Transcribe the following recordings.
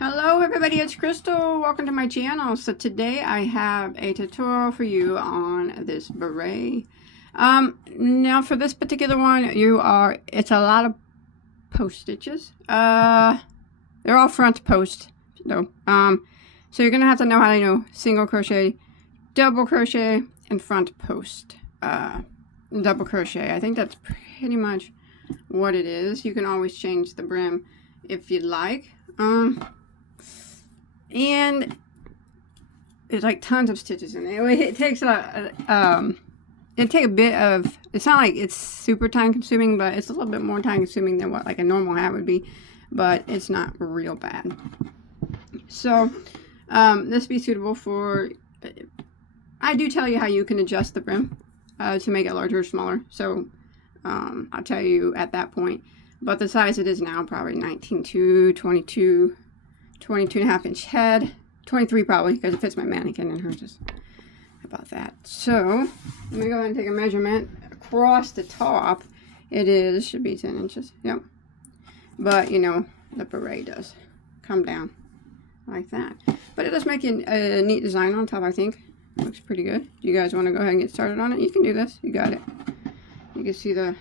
Hello everybody, it's Crystal. Welcome to my channel. So today I have a tutorial for you on this beret. Now for this particular one, it's a lot of post stitches. They're all front post though. So you're gonna have to know how to know single crochet, double crochet, and front post. Double crochet. I think that's pretty much what it is. You can always change the brim if you'd like. And there's like tons of stitches in it. It takes a bit of, it's not like it's super time consuming, but it's a little bit more time consuming than what like a normal hat would be, but it's not real bad. So this be suitable for, I do tell you how you can adjust the brim to make it larger or smaller, so I'll tell you at that point. But the size it is now, probably 19.2, 22 and a half inch head, 23 probably, because it fits my mannequin and hers just about that. So let me go ahead and take a measurement across the top. Should be 10 inches, yep. But you know, the beret does come down like that. But it does make a neat design on top, I think. Looks pretty good. Do you guys want to go ahead and get started on it? You can do this, you got it. You can see the,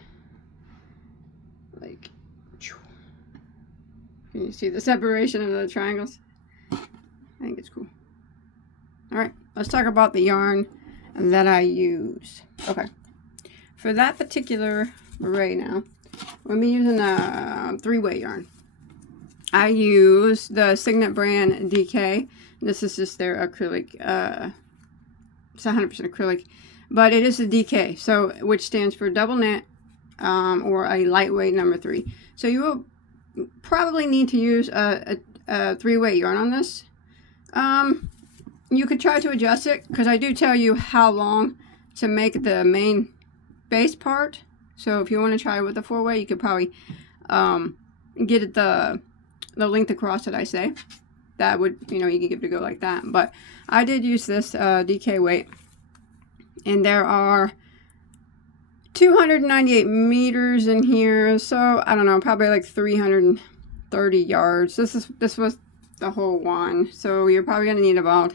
like, can you see the separation of the triangles? I think it's cool. Alright, let's talk about the yarn that I use. Okay, for that particular beret now, we'll be using a 3-way yarn. I use the Signet brand DK. This is just their acrylic, it's 100% acrylic, but it is a DK, so which stands for double knit or a lightweight number 3. So you will probably need to use a 3-way yarn on this. You could try to adjust it, because I do tell you how long to make the main base part. So if you want to try with the 4-way, you could probably get it the length across that I say. That would, you know, you can give it a go like that. But I did use this DK weight, and there are 298 meters in here, so I don't know, probably like 330 yards. This was the whole one, so you're probably gonna need about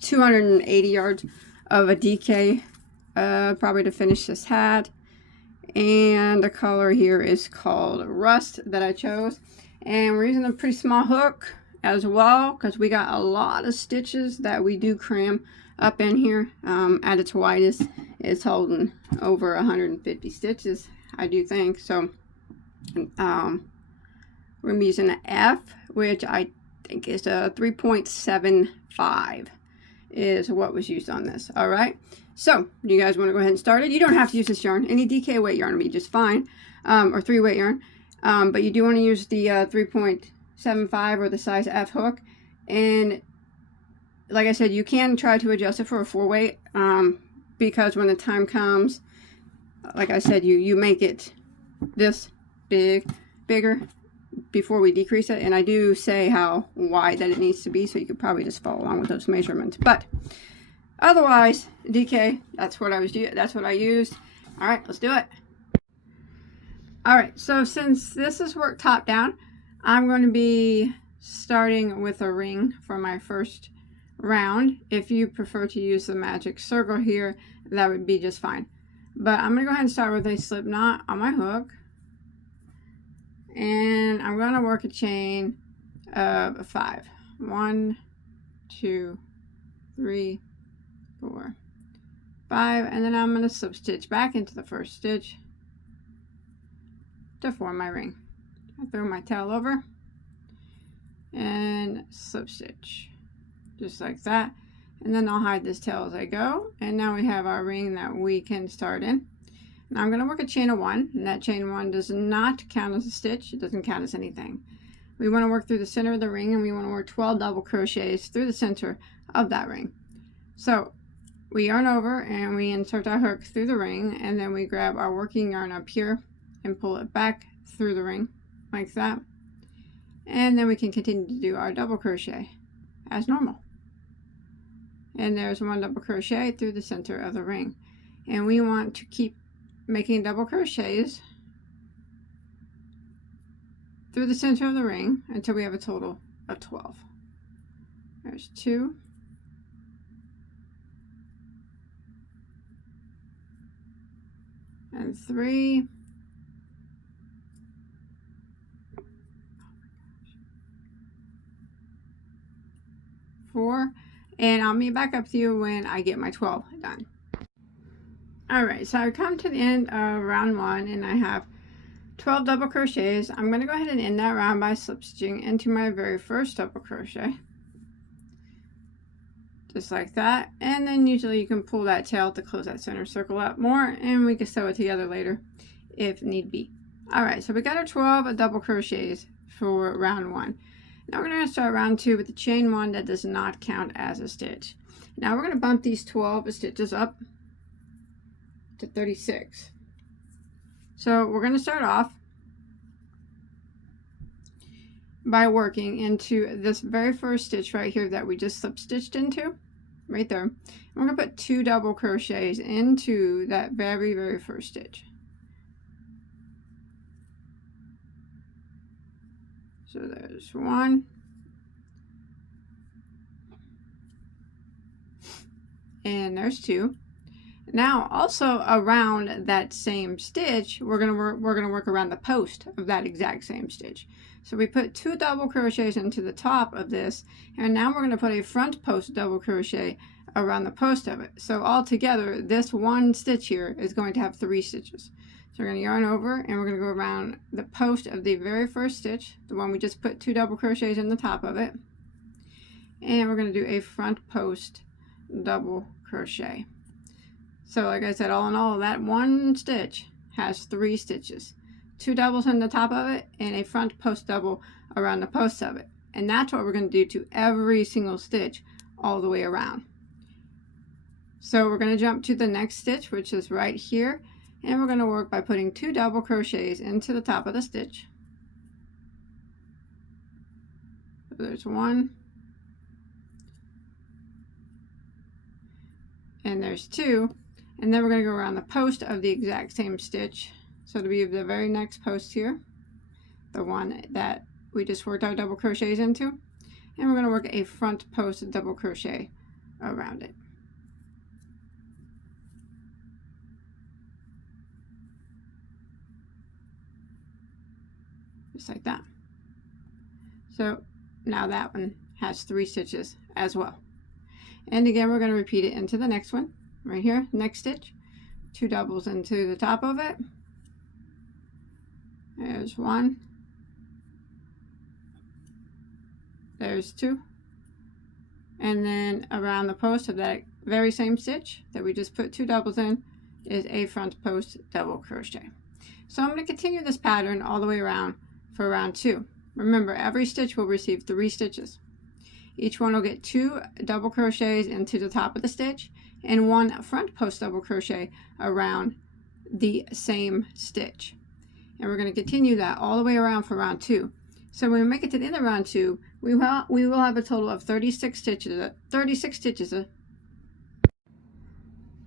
280 yards of a DK probably to finish this hat. And the color here is called Rust that I chose, and we're using a pretty small hook as well, because we got a lot of stitches that we do cram up in here. At its widest, it's holding over 150 stitches, I do think. So we're gonna be using an F, which I think is a 3.75 is what was used on this. All right, so do you guys want to go ahead and start it? You don't have to use this yarn. Any DK weight yarn will be just fine, or 3-weight yarn, but you do want to use the 3.75 or the size F hook. And like I said, you can try to adjust it for a 4-weight, because when the time comes, like I said, you make it this bigger before we decrease it. And I do say how wide that it needs to be, so you could probably just follow along with those measurements. But otherwise, DK, that's what I used. All right, let's do it. All right, so since this is worked top down, I'm going to be starting with a ring for my first round. If you prefer to use the magic circle here, that would be just fine. But I'm going to go ahead and start with a slip knot on my hook. And I'm going to work a chain of 5. 1, 2, 3, 4, 5. And then I'm going to slip stitch back into the first stitch to form my ring. I throw my tail over and slip stitch just like that, and then I'll hide this tail as I go. And now we have our ring that we can start in. Now I'm going to work a chain of 1, and that chain 1 does not count as a stitch. It doesn't count as anything. We want to work through the center of the ring, and we want to work 12 double crochets through the center of that ring. So we yarn over and we insert our hook through the ring, and then we grab our working yarn up here and pull it back through the ring like that. And then we can continue to do our double crochet as normal. And there's 1 double crochet through the center of the ring. And we want to keep making double crochets through the center of the ring until we have a total of 12. There's 2, and 3, 4, and I'll meet back up to you when I get my 12 done. Alright, so I've come to the end of round 1 and I have 12 double crochets. I'm going to go ahead and end that round by slip stitching into my very first double crochet. Just like that. And then usually you can pull that tail to close that center circle up more, and we can sew it together later if need be. Alright, so we got our 12 double crochets for round 1. Now we're going to start round 2 with the chain 1 that does not count as a stitch. Now we're going to bump these 12 stitches up to 36. So we're going to start off by working into this very first stitch right here that we just slip stitched into, right there. And we're going to put 2 double crochets into that very first stitch. So there's 1, and there's 2. Now also around that same stitch, we're gonna work around the post of that exact same stitch. So we put 2 double crochets into the top of this, and now we're gonna put a front post double crochet around the post of it. So all together, this one stitch here is going to have 3 stitches. So we're going to yarn over and we're going to go around the post of the very first stitch, the one we just put 2 double crochets in the top of it. And we're going to do a front post double crochet. So like I said, all in all, that one stitch has 3 stitches. 2 doubles in the top of it and a front post double around the post of it. And that's what we're going to do to every single stitch all the way around. So we're going to jump to the next stitch, which is right here. And we're going to work by putting 2 double crochets into the top of the stitch. So there's 1. And there's 2. And then we're going to go around the post of the exact same stitch. So to be the very next post here, the one that we just worked our double crochets into. And we're going to work a front post double crochet around it. Just like that. So now that one has 3 stitches as well. And again, we're going to repeat it into the next one. Right here, next stitch. 2 doubles into the top of it. There's 1. There's 2. And then around the post of that very same stitch that we just put 2 doubles in is a front post double crochet. So I'm going to continue this pattern all the way around for round 2. Remember, every stitch will receive 3 stitches. Each one will get 2 double crochets into the top of the stitch and 1 front post double crochet around the same stitch. And we're going to continue that all the way around for round 2. So when we make it to the end of round 2, we will have a total of 36 stitches.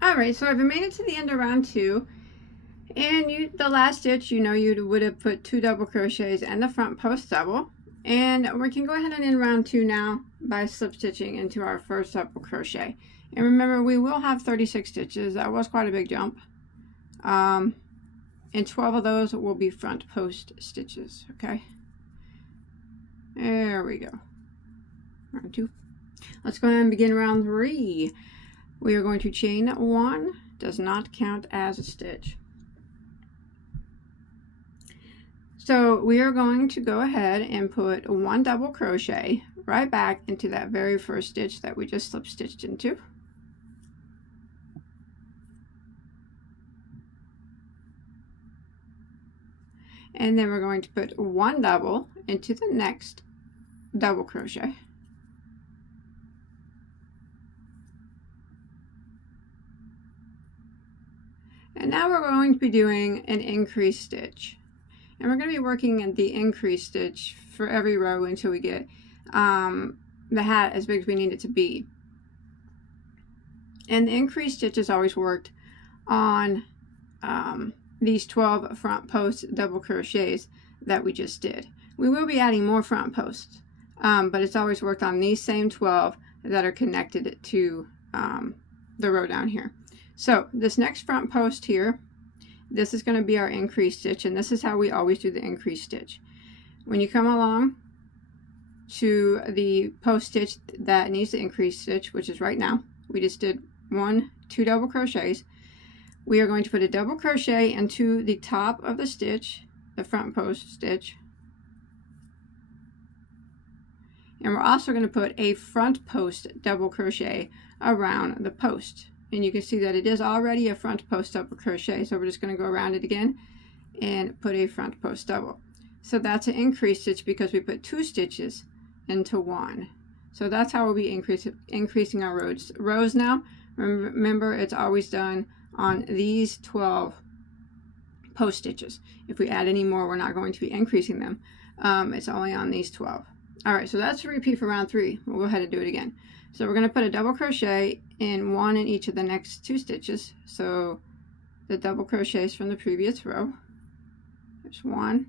Alright, so I've made it to the end of round 2. And the last stitch, you would have put 2 double crochets and the front post double. And we can go ahead and end round 2 now by slip stitching into our first double crochet. And remember, we will have 36 stitches. That was quite a big jump. And 12 of those will be front post stitches. Okay. There we go. Round 2. Let's go ahead and begin round 3. We are going to chain 1. Does not count as a stitch. So we are going to go ahead and put 1 double crochet right back into that very first stitch that we just slip stitched into. And then we're going to put 1 double into the next double crochet. And now we're going to be doing an increase stitch. And we're going to be working at the increase stitch for every row until we get the hat as big as we need it to be. And the increase stitch is always worked on these 12 front post double crochets that we just did. We will be adding more front posts, but it's always worked on these same 12 that are connected to the row down here. So this next front post here, this is going to be our increase stitch, and this is how we always do the increase stitch. When you come along to the post stitch that needs the increase stitch, which is right now, we just did 2 double crochets. We are going to put a double crochet into the top of the stitch, the front post stitch, and we're also going to put a front post double crochet around the post. And you can see that it is already a front post double crochet, so we're just going to go around it again and put a front post double. So that's an increase stitch because we put 2 stitches into 1. So that's how we'll be increasing our rows now. Remember, it's always done on these 12 post stitches. If we add any more, we're not going to be increasing them. It's only on these 12. All right, so that's a repeat for round 3. We'll go ahead and do it again. So we're going to put a double crochet in 1 in each of the next 2 stitches. So the double crochets from the previous row. There's 1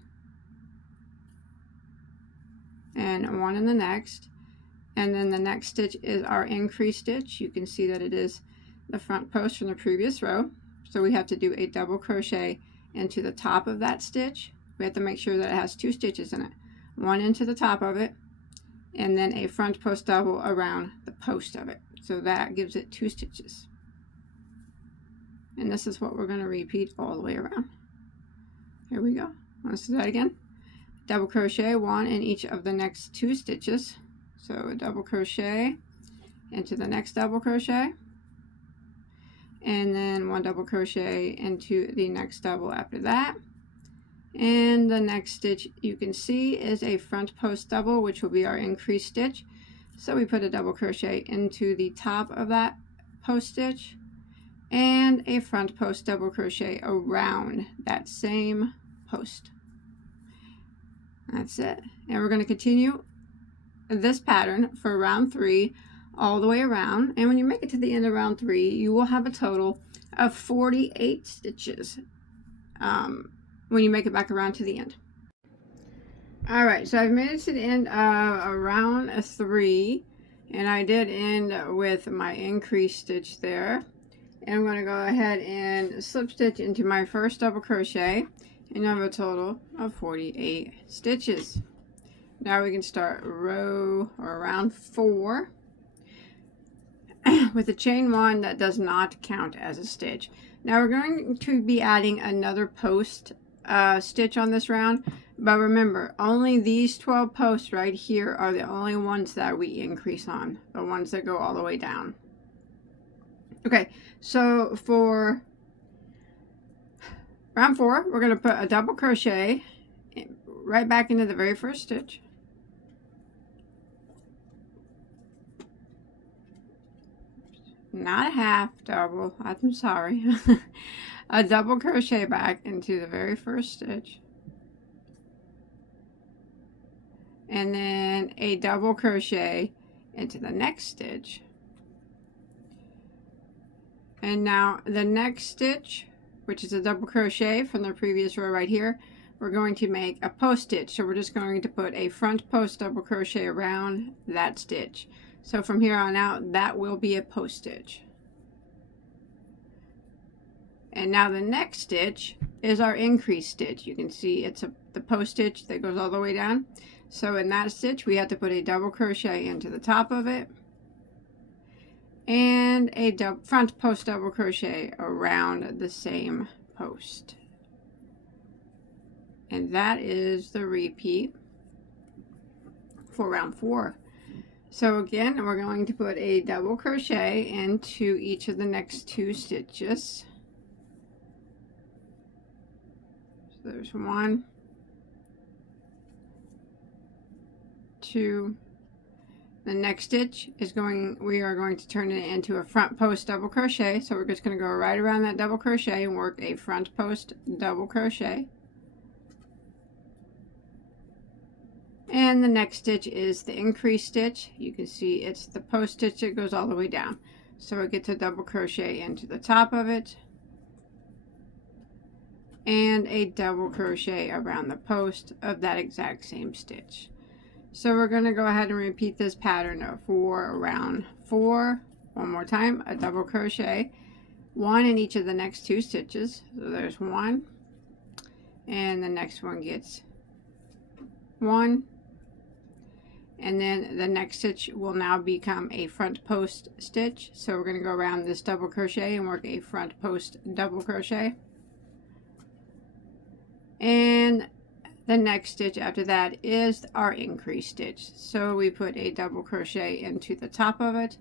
and 1 in the next. And then the next stitch is our increase stitch. You can see that it is the front post from the previous row. So we have to do a double crochet into the top of that stitch. We have to make sure that it has 2 stitches in it. 1 into the top of it, and then a front post double around the post of it. So that gives it 2 stitches. And this is what we're going to repeat all the way around. Here we go. Let's do that again. Double crochet 1 in each of the next 2 stitches. So a double crochet into the next double crochet, and then 1 double crochet into the next double after that. And the next stitch you can see is a front post double, which will be our increase stitch. So we put a double crochet into the top of that post stitch and a front post double crochet around that same post. That's it. And we're going to continue this pattern for round 3 all the way around. And when you make it to the end of round 3, you will have a total of 48 stitches when you make it back around to the end. All right, so I've made it to the end of round 3, and I did end with my increase stitch there. And I'm going to go ahead and slip stitch into my first double crochet, and I have a total of 48 stitches. Now we can start round 4 with a chain 1 that does not count as a stitch. Now we're going to be adding another post stitch on this round, but remember, only these 12 posts right here are the only ones that we increase on, the ones that go all the way down. Okay, so for round 4, we're going to put a double crochet right back into the very first stitch. Not a half double, I'm sorry. A double crochet back into the very first stitch, and then a double crochet into the next stitch. And now the next stitch, which is a double crochet from the previous row right here, we're going to make a post stitch. So we're just going to put a front post double crochet around that stitch. So from here on out, that will be a post stitch. And now the next stitch is our increase stitch. You can see it's the post stitch that goes all the way down. So in that stitch, we have to put a double crochet into the top of it and a front post double crochet around the same post. And that is the repeat for round 4. So again, we're going to put a double crochet into each of the next 2 stitches. So there's 1, 2. The next stitch is we are going to turn it into a front post double crochet. So we're just going to go right around that double crochet and work a front post double crochet. And the next stitch is the increase stitch. You can see it's the post stitch that goes all the way down. So we get to double crochet into the top of it and a double crochet around the post of that exact same stitch. So we're going to go ahead and repeat this pattern for round 4 one more time. A double crochet, 1 in each of the next 2 stitches. So there's 1, and the next one gets 1, and then the next stitch will now become a front post stitch. So we're going to go around this double crochet and work a front post double crochet, and the next stitch after that is our increase stitch. So we put a double crochet into the top of it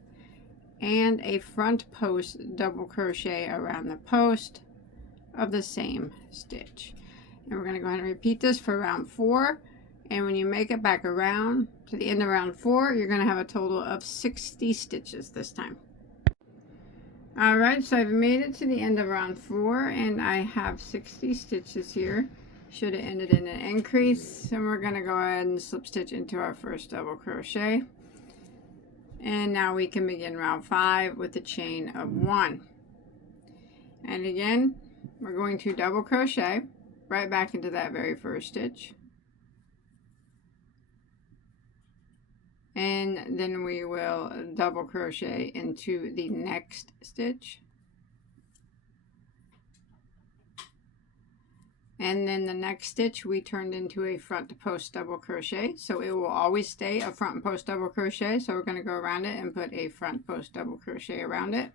and a front post double crochet around the post of the same stitch. And we're going to go ahead and repeat this for round 4. And when you make it back around to the end of round 4, you're going to have a total of 60 stitches this time. Alright, so I've made it to the end of round 4 and I have 60 stitches here. Should have ended in an increase, and we're going to go ahead and slip stitch into our first double crochet. And now we can begin round 5 with a chain of 1. And again, we're going to double crochet right back into that very first stitch. And then we will double crochet into the next stitch. And then the next stitch we turned into a front post double crochet, so it will always stay a front post double crochet. So we're going to go around it and put a front post double crochet around it.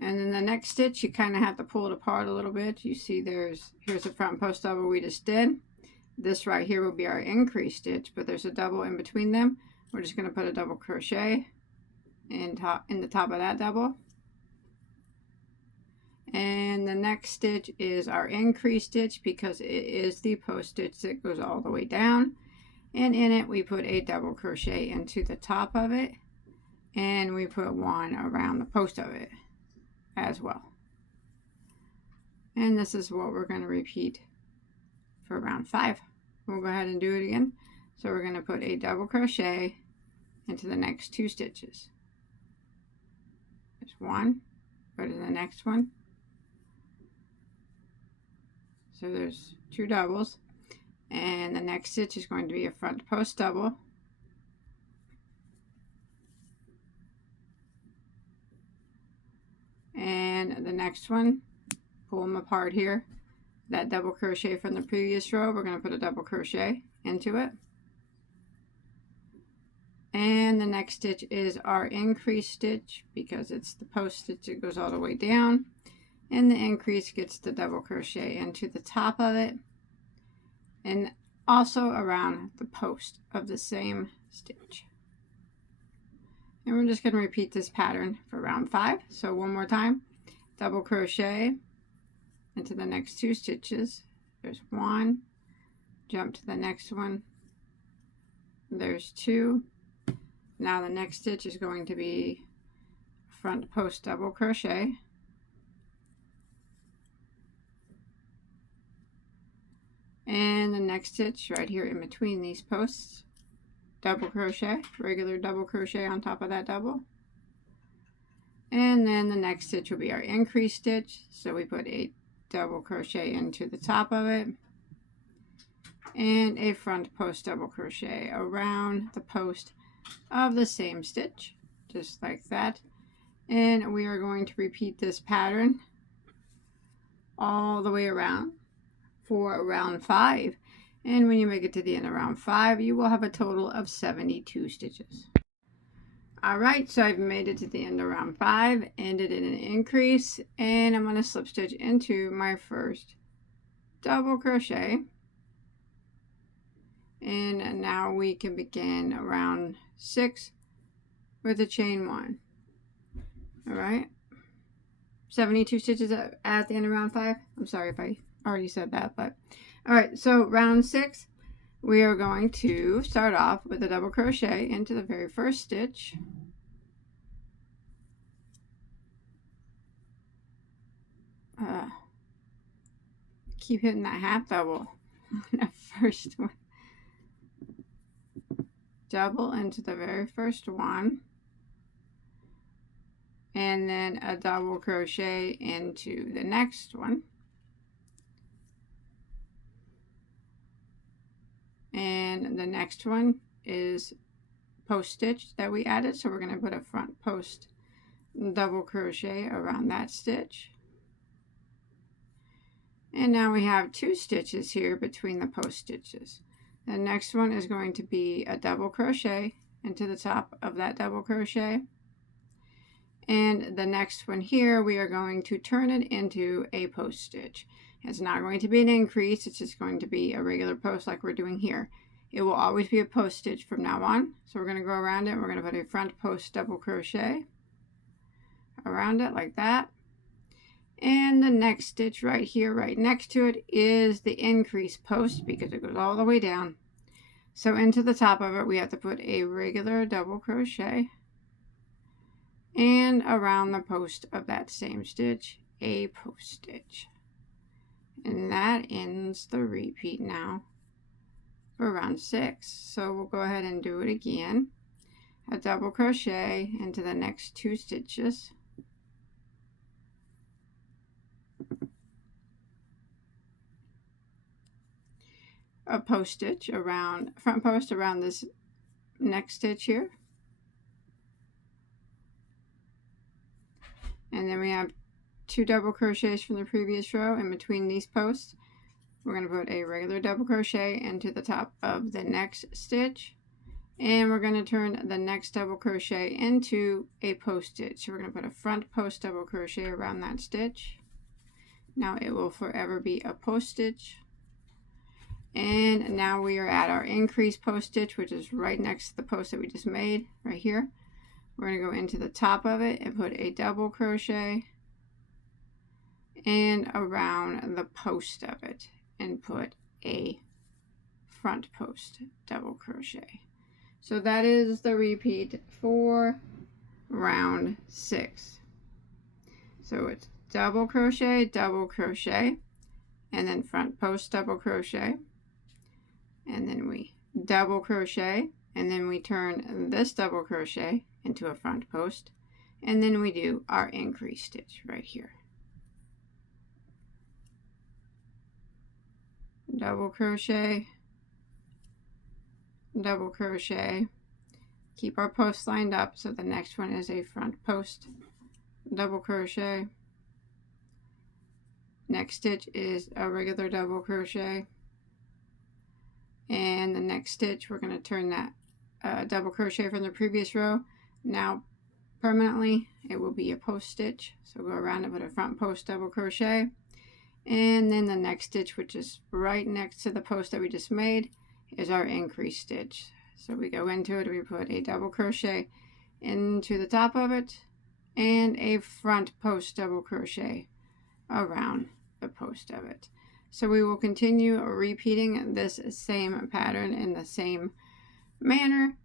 And then the next stitch you kind of have to pull it apart a little bit. You see here's a front post double we just did. This right here will be our increase stitch, but there's a double in between them. We're just going to put a double crochet in the top of that double. And the next stitch is our increase stitch because it is the post stitch that goes all the way down. And in it we put a double crochet into the top of it, and we put 1 around the post of it as well. And this is what we're going to repeat for round 5. We'll go ahead and do it again. So we're going to put a double crochet into the next 2 stitches. There's 1, go to the next one. So there's 2 doubles, and the next stitch is going to be a front post double. And the next one, pull them apart here. That double crochet from the previous row, we're going to put a double crochet into it. And the next stitch is our increase stitch because it's the post stitch that goes all the way down. And the increase gets the double crochet into the top of it and also around the post of the same stitch. And we're just going to repeat this pattern for round 5. So one more time, double crochet into the next 2 stitches. There's 1, jump to the next one, there's 2. Now the next stitch is going to be front post double crochet. And the next stitch right here in between these posts, double crochet, regular double crochet on top of that double. And then the next stitch will be our increase stitch. So we put a double crochet into the top of it and a front post double crochet around the post of the same stitch, just like that. And we are going to repeat this pattern all the way around for round 5. And when you make it to the end of round 5, you will have a total of 72 stitches. Alright, so I've made it to the end of round 5, ended in an increase, and I'm going to slip stitch into my first double crochet. And now we can begin round 6 with a chain 1. Alright, 72 stitches at the end of round 5. I'm sorry if I already said that, but alright, so round 6 we are going to start off with a double crochet into the very first stitch, keep hitting that half double on the first one, double into the very first one, and then a double crochet into the next one, and the next one is post stitch that we added, so we're going to put a front post double crochet around that stitch. And now we have 2 stitches here between the post stitches. The next one is going to be a double crochet into the top of that double crochet, and the next one here we are going to turn it into a post stitch. It's not going to be an increase, it's just going to be a regular post like we're doing here. It will always be a post stitch from now on. So we're going to go around it and we're going to put a front post double crochet around it like that. And the next stitch right here, right next to it, is the increase post because it goes all the way down. So into the top of it we have to put a regular double crochet, and around the post of that same stitch a post stitch, and that ends the repeat now for round 6. So we'll go ahead and do it again. A double crochet into the next 2 stitches, a post stitch around front post around this next stitch here, and then we have 2 double crochets from the previous row in between these posts. We're going to put a regular double crochet into the top of the next stitch, and we're going to turn the next double crochet into a post stitch. So we're going to put a front post double crochet around that stitch. Now it will forever be a post stitch. And now we are at our increase post stitch, which is right next to the post that we just made right here. We're going to go into the top of it and put a double crochet and around the post of it and put a front post double crochet. So that is the repeat for round 6. So it's double crochet, and then front post double crochet, and then we double crochet, and then we turn this double crochet into a front post, and then we do our increase stitch right here. Double crochet, double crochet, keep our posts lined up, so the next one is a front post double crochet, next stitch is a regular double crochet, and the next stitch we're going to turn that double crochet from the previous row. Now permanently it will be a post stitch, so go around and put a front post double crochet, and then the next stitch, which is right next to the post that we just made, is our increase stitch. So we go into it, we put a double crochet into the top of it and a front post double crochet around the post of it. So we will continue repeating this same pattern in the same manner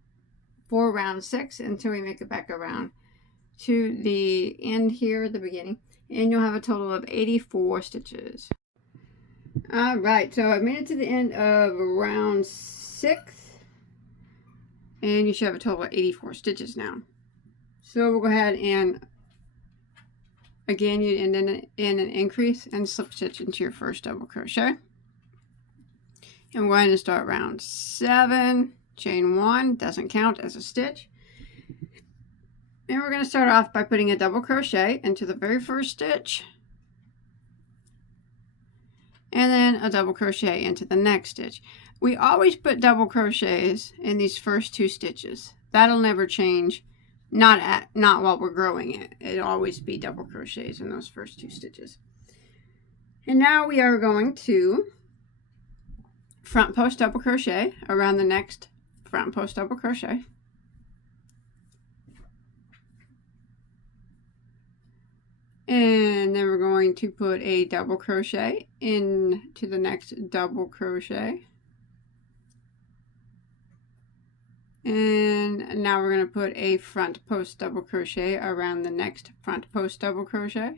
for round 6 until we make it back around to the end here at the beginning, and you'll have a total of 84 stitches. Alright, so I've made it to the end of round 6, and you should have a total of 84 stitches now. So we'll go ahead and again you end in an increase and slip stitch into your first double crochet, and we're going to start round 7, chain 1, doesn't count as a stitch. And we're going to start off by putting a double crochet into the very first stitch, and then a double crochet into the next stitch. We always put double crochets in these first 2 stitches. That'll never change, not while we're growing it. It'll always be double crochets in those first 2 stitches. And now we are going to front post double crochet around the next front post double crochet, and then we're going to put a double crochet into the next double crochet, and now we're going to put a front post double crochet around the next front post double crochet,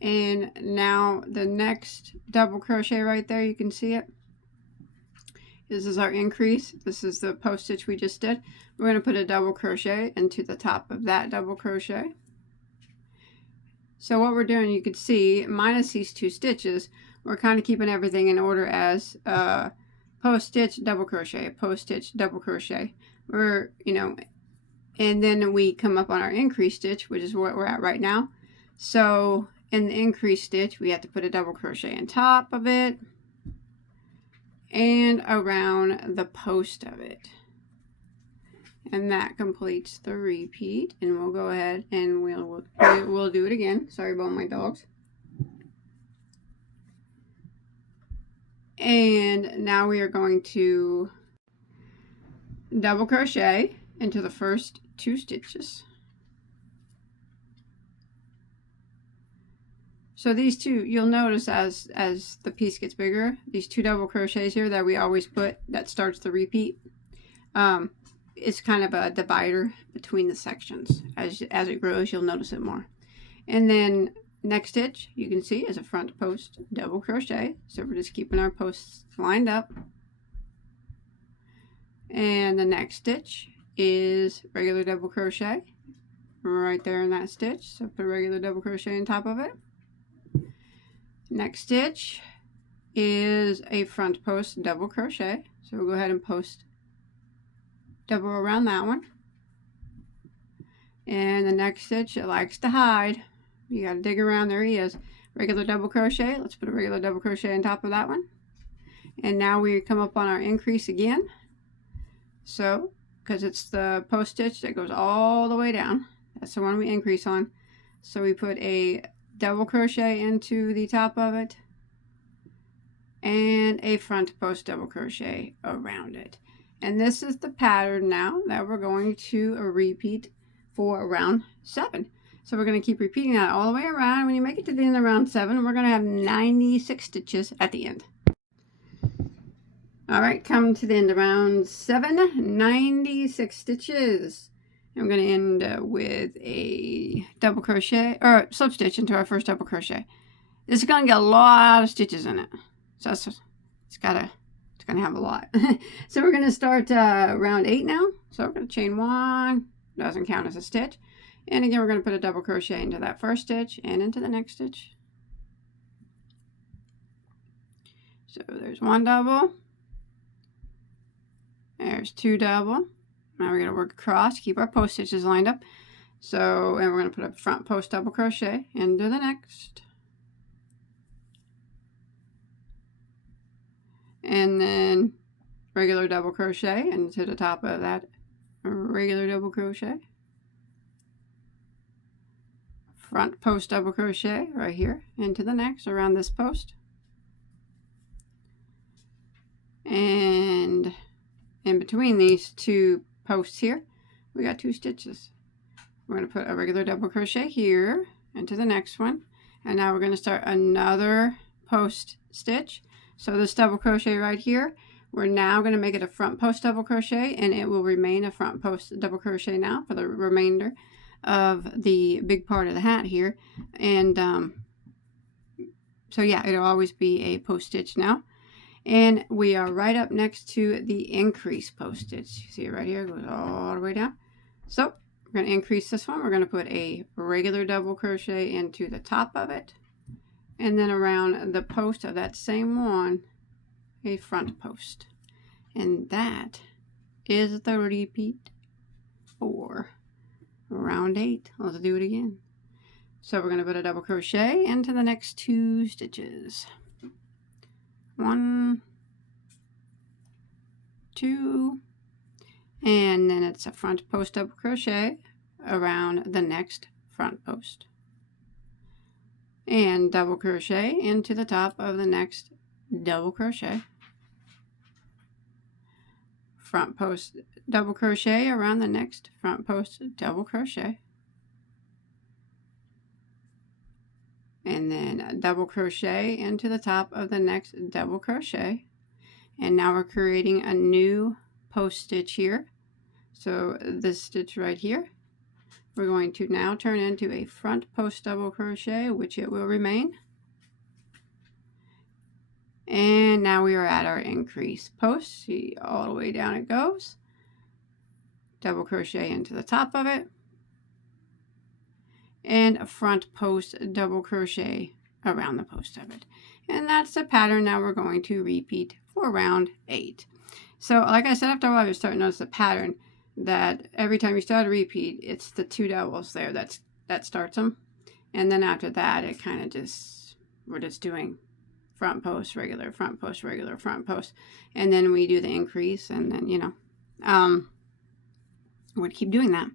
and now the next double crochet right there, you can see it, This is our increase. This is the post stitch we just did. We're going to put a double crochet into the top of that double crochet. So what we're doing, you can see, minus these 2 stitches, we're kind of keeping everything in order as post stitch, double crochet, post stitch, double crochet. We're, you know, and then we come up on our increase stitch, which is what we're at right now. So in the increase stitch, we have to put a double crochet on top of it and around the post of it. And that completes the repeat, and we'll go ahead and we'll do it again. Sorry about my dogs. And now we are going to double crochet into the first 2 stitches. So these 2, you'll notice as the piece gets bigger, these 2 double crochets here that we always put that starts the repeat, it's kind of a divider between the sections. As it grows, you'll notice it more. And then next stitch, you can see, is a front post double crochet. So we're just keeping our posts lined up. And the next stitch is regular double crochet right there in that stitch. So put a regular double crochet on top of it. Next stitch is a front post double crochet. So we'll go ahead and post double around that one. And the next stitch, it likes to hide. You got to dig around. There he is. Regular double crochet. Let's put a regular double crochet on top of that one. And now we come up on our increase again. So, because it's the post stitch that goes all the way down. That's the one we increase on. So we put a double crochet into the top of it and a front post double crochet around it. And this is the pattern now that we're going to repeat for round 7. So we're going to keep repeating that all the way around. When you make it to the end of round 7, we're going to have 96 stitches at the end. All right, come to the end of round 7, 96 stitches. I'm going to end with a double crochet or slip stitch into our first double crochet. This is going to get a lot of stitches in it, so it's going to have a lot. So we're going to start round 8 now. So we're going to chain 1, doesn't count as a stitch, and again we're going to put a double crochet into that first stitch and into the next stitch. So there's 1 double, there's 2 double. Now we're going to work across, keep our post stitches lined up. So, and we're going to put a front post double crochet into the next. And then regular double crochet into the top of that regular double crochet. Front post double crochet right here into the next around this post. And in between these 2 posts here, we got 2 stitches. We're going to put a regular double crochet here into the next one, and now we're going to start another post stitch. So this double crochet right here, we're now going to make it a front post double crochet, and it will remain a front post double crochet now for the remainder of the big part of the hat here. And so yeah, it'll always be a post stitch now. And we are right up next to the increase post stitch. You see it right here, it goes all the way down. So we're going to increase this one. We're going to put a regular double crochet into the top of it, and then around the post of that same one, a front post. And that is the repeat for round 8. Let's do it again. So we're going to put a double crochet into the next 2 stitches. 1, 2, and then it's a front post double crochet around the next front post, and double crochet into the top of the next double crochet, front post double crochet around the next front post double crochet, and then a double crochet into the top of the next double crochet. And now we're creating a new post stitch here. So this stitch right here, we're going to now turn into a front post double crochet, which it will remain. And now we are at our increase post. See, all the way down it goes. Double crochet into the top of it. And a front post double crochet around the post of it. And that's the pattern now we're going to repeat for round 8. So like I said, after a while you start to notice the pattern that every time you start a repeat, it's the 2 doubles there that starts them. And then after that, it kind of just, we're just doing front post, regular, front post, regular, front post. And then we do the increase, and then, you know, we're going to keep doing that.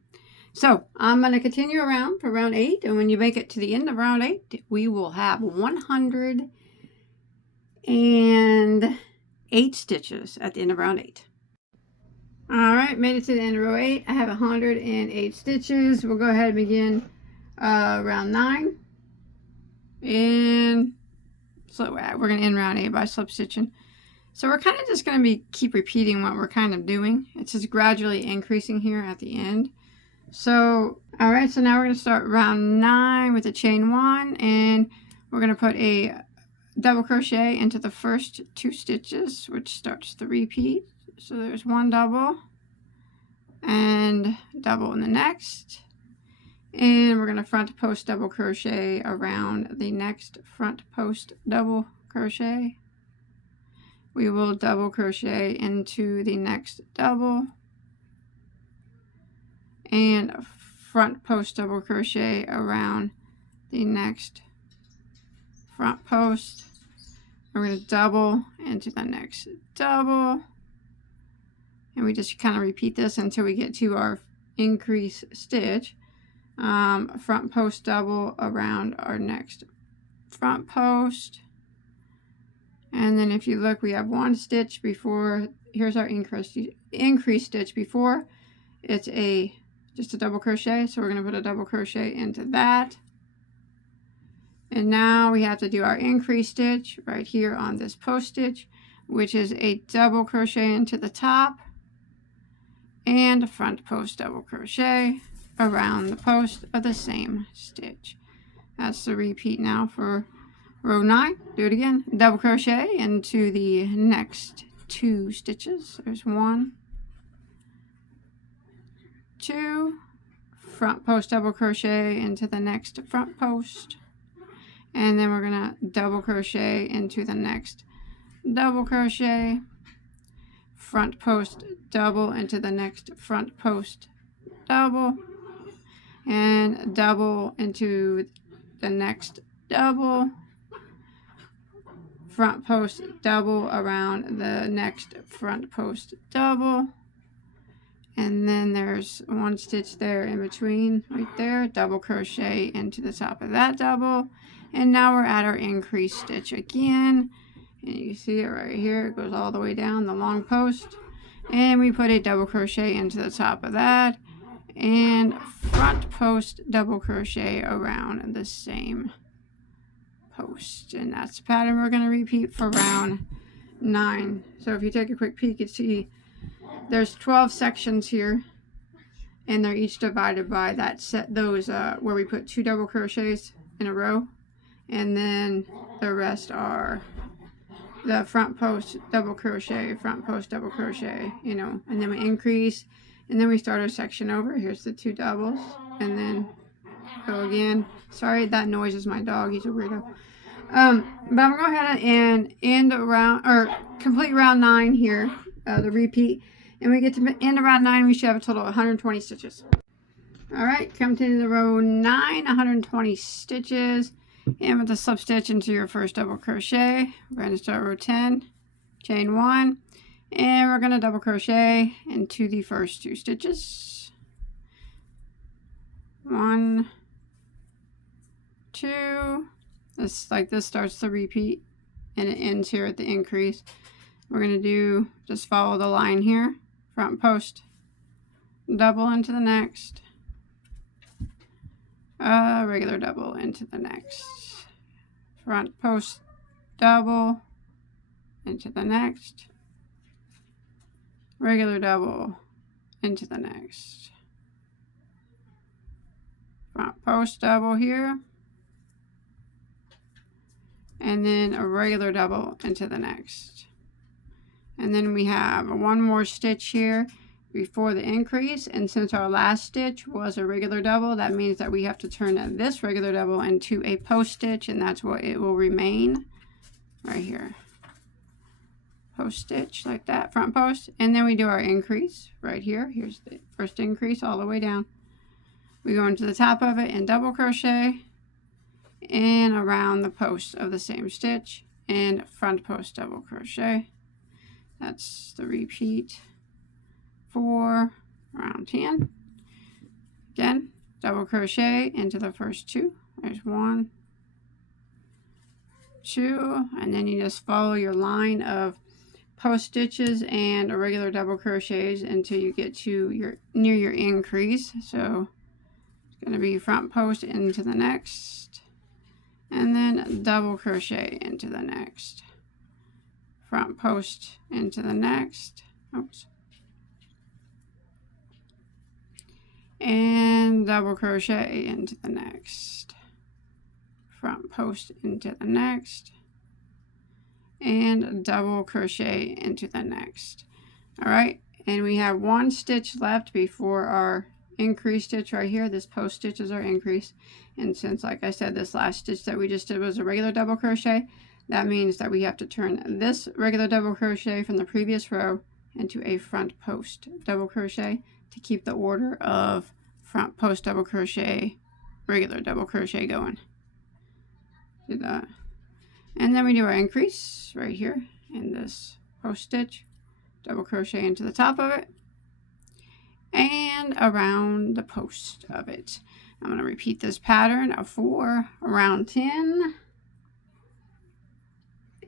So I'm going to continue around for round 8. And when you make it to the end of round 8, we will have 108 stitches at the end of round 8. All right, made it to the end of row 8. I have 108 stitches. We'll go ahead and begin round 9. And so we're going to end round 8 by slip stitching. So we're kind of just going to keep repeating what we're kind of doing. It's just gradually increasing here at the end. So, all right, so now we're going to start round 9 with a chain 1, and we're going to put a double crochet into the first 2 stitches, which starts the repeat. So there's 1 double and double in the next. And we're going to front post double crochet around the next front post double crochet. We will double crochet into the next double and front post double crochet around the next front post. We're going to double into the next double, and we just kind of repeat this until we get to our increase stitch. Front post double around our next front post, and then if you look, we have 1 stitch before. Here's our increase stitch before. It's just a double crochet, so we're going to put a double crochet into that. And now we have to do our increase stitch right here on this post stitch, which is a double crochet into the top and a front post double crochet around the post of the same stitch. That's the repeat now for row 9. Do it again. Double crochet into the next 2 stitches. There's 1, 2, front post double crochet into the next front post, and then we're gonna double crochet into the next double crochet, front post double into the next front post double, and double into the next double, front post double around the next front post double, and then there's 1 stitch there in between right there, double crochet into the top of that double, and now we're at our increase stitch again, and you can see it right here. It goes all the way down the long post, and we put a double crochet into the top of that, and front post double crochet around the same post. And that's the pattern we're going to repeat for round 9. So if you take a quick peek, you see there's 12 sections here, and they're each divided by that set, those where we put 2 double crochets in a row, and then the rest are the front post double crochet, front post double crochet, you know, and then we increase, and then we start our section over. Here's the 2 doubles, and then go again. Sorry, that noise is my dog. He's a weirdo. But I'm gonna go ahead and end around, or complete round 9 here, the repeat, and we get to end of round 9. We should have a total of 120 stitches. All right, come to the row 9, 120 stitches, and with a slip stitch into your first double crochet, we're going to start row 10, chain 1, and we're going to double crochet into the first 2 stitches. 1, 2. This starts the repeat, and it ends here at the increase. We're going to do, just follow the line here, front post double into the next, regular double into the next, front post double into the next, regular double into the next, front post double here, and then a regular double into the next. And then we have one more stitch here before the increase, and since our last stitch was a regular double, that means that we have to turn this regular double into a post stitch, and that's what it will remain right here. Post stitch like that, front post, and then we do our increase right here. Here's the first increase all the way down. We go into the top of it and double crochet and around the post of the same stitch and front post double crochet. That's the repeat for round 10. Again, double crochet into the first two. There's 1, 2, and then you just follow your line of post stitches and regular double crochets until you get to near your increase. So it's going to be front post into the next, and then double crochet into the next, front post into the next, oops, and double crochet into the next, front post into the next, and double crochet into the next. All right, and we have 1 stitch left before our increase stitch right here. This post stitch is our increase, and since, like I said, this last stitch that we just did was a regular double crochet, that means that we have to turn this regular double crochet from the previous row into a front post double crochet to keep the order of front post double crochet, regular double crochet going. Do that. And then we do our increase right here in this post stitch, double crochet into the top of it and around the post of it. I'm going to repeat this pattern for round 10.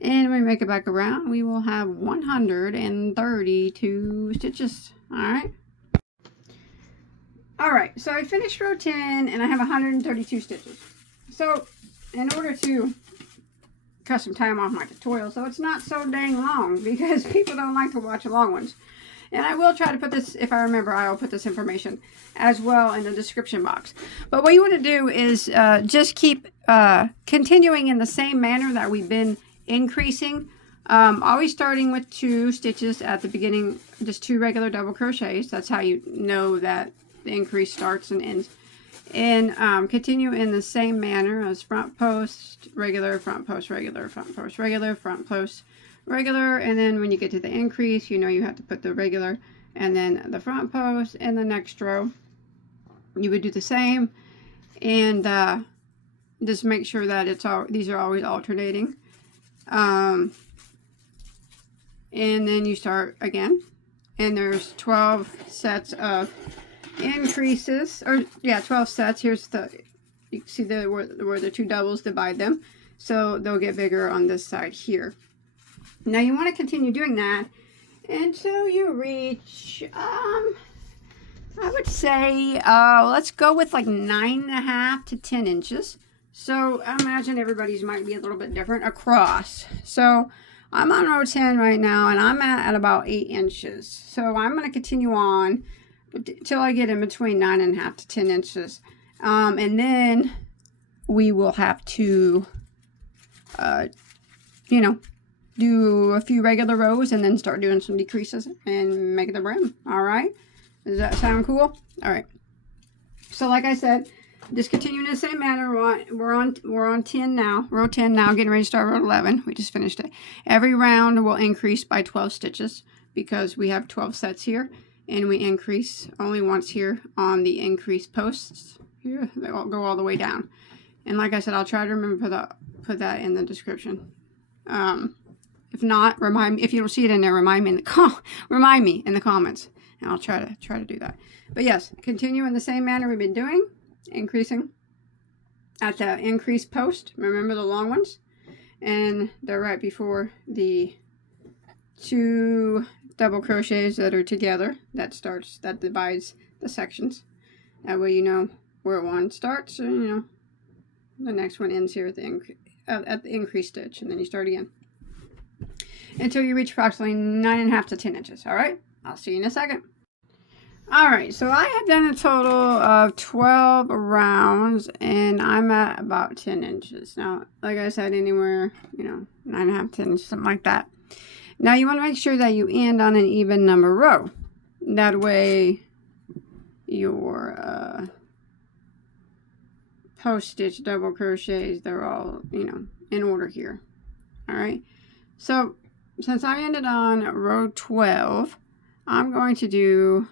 And when we make it back around, we will have 132 stitches. All right, so I finished row 10 and I have 132 stitches. So in order to cut some time off my tutorial so it's not so dang long, because people don't like to watch long ones, and I will try to put this, if I remember, I will put this information as well in the description box. But what you want to do is just keep continuing in the same manner that we've been increasing, always starting with 2 stitches at the beginning, just 2 regular double crochets. That's how you know that the increase starts and ends. And continue in the same manner as front post, regular, front post, regular, front post, regular, front post, regular. And then when you get to the increase, you know you have to put the regular and then the front post in the next row. You would do the same, and just make sure that these are always alternating. And then you start again, and there's 12 sets of increases, or yeah, 12 sets. Here's you can see where the 2 doubles divide them, so they'll get bigger on this side here. Now you want to continue doing that until you reach I would say let's go with like 9.5 to 10 inches. So I imagine everybody's might be a little bit different across. So I'm on row 10 right now, and I'm at about 8 inches. So I'm going to continue on till I get in between 9.5 to 10 inches. And then we will have to, you know, do a few regular rows and then start doing some decreases and make the brim. All right. Does that sound cool? All right. So like I said, just continuing in the same manner. We're on 10 now, row 10 now, getting ready to start row 11. We just finished it. Every round will increase by 12 stitches because we have 12 sets here, and we increase only once here on the increase posts here. They all go all the way down. And like I said, I'll try to remember to put that in the description. If not, remind me. If you don't see it in there, remind me in the comments, and I'll try to do that. But yes, continue in the same manner we've been doing. Increasing at the increase post. Remember the long ones, and they're right before the 2 double crochets that are together. That divides the sections. That way you know where one starts, and you know the next one ends here at the increase stitch, and then you start again until you reach approximately 9.5 to 10 inches. All right, I'll see you in a second. Alright, so I have done a total of 12 rounds, and I'm at about 10 inches. Now, like I said, anywhere, 9.5, 10 inches, something like that. Now, you want to make sure that you end on an even number row. That way, your post stitch double crochets, they're all, in order here. Alright, so since I ended on row 12, I'm going to do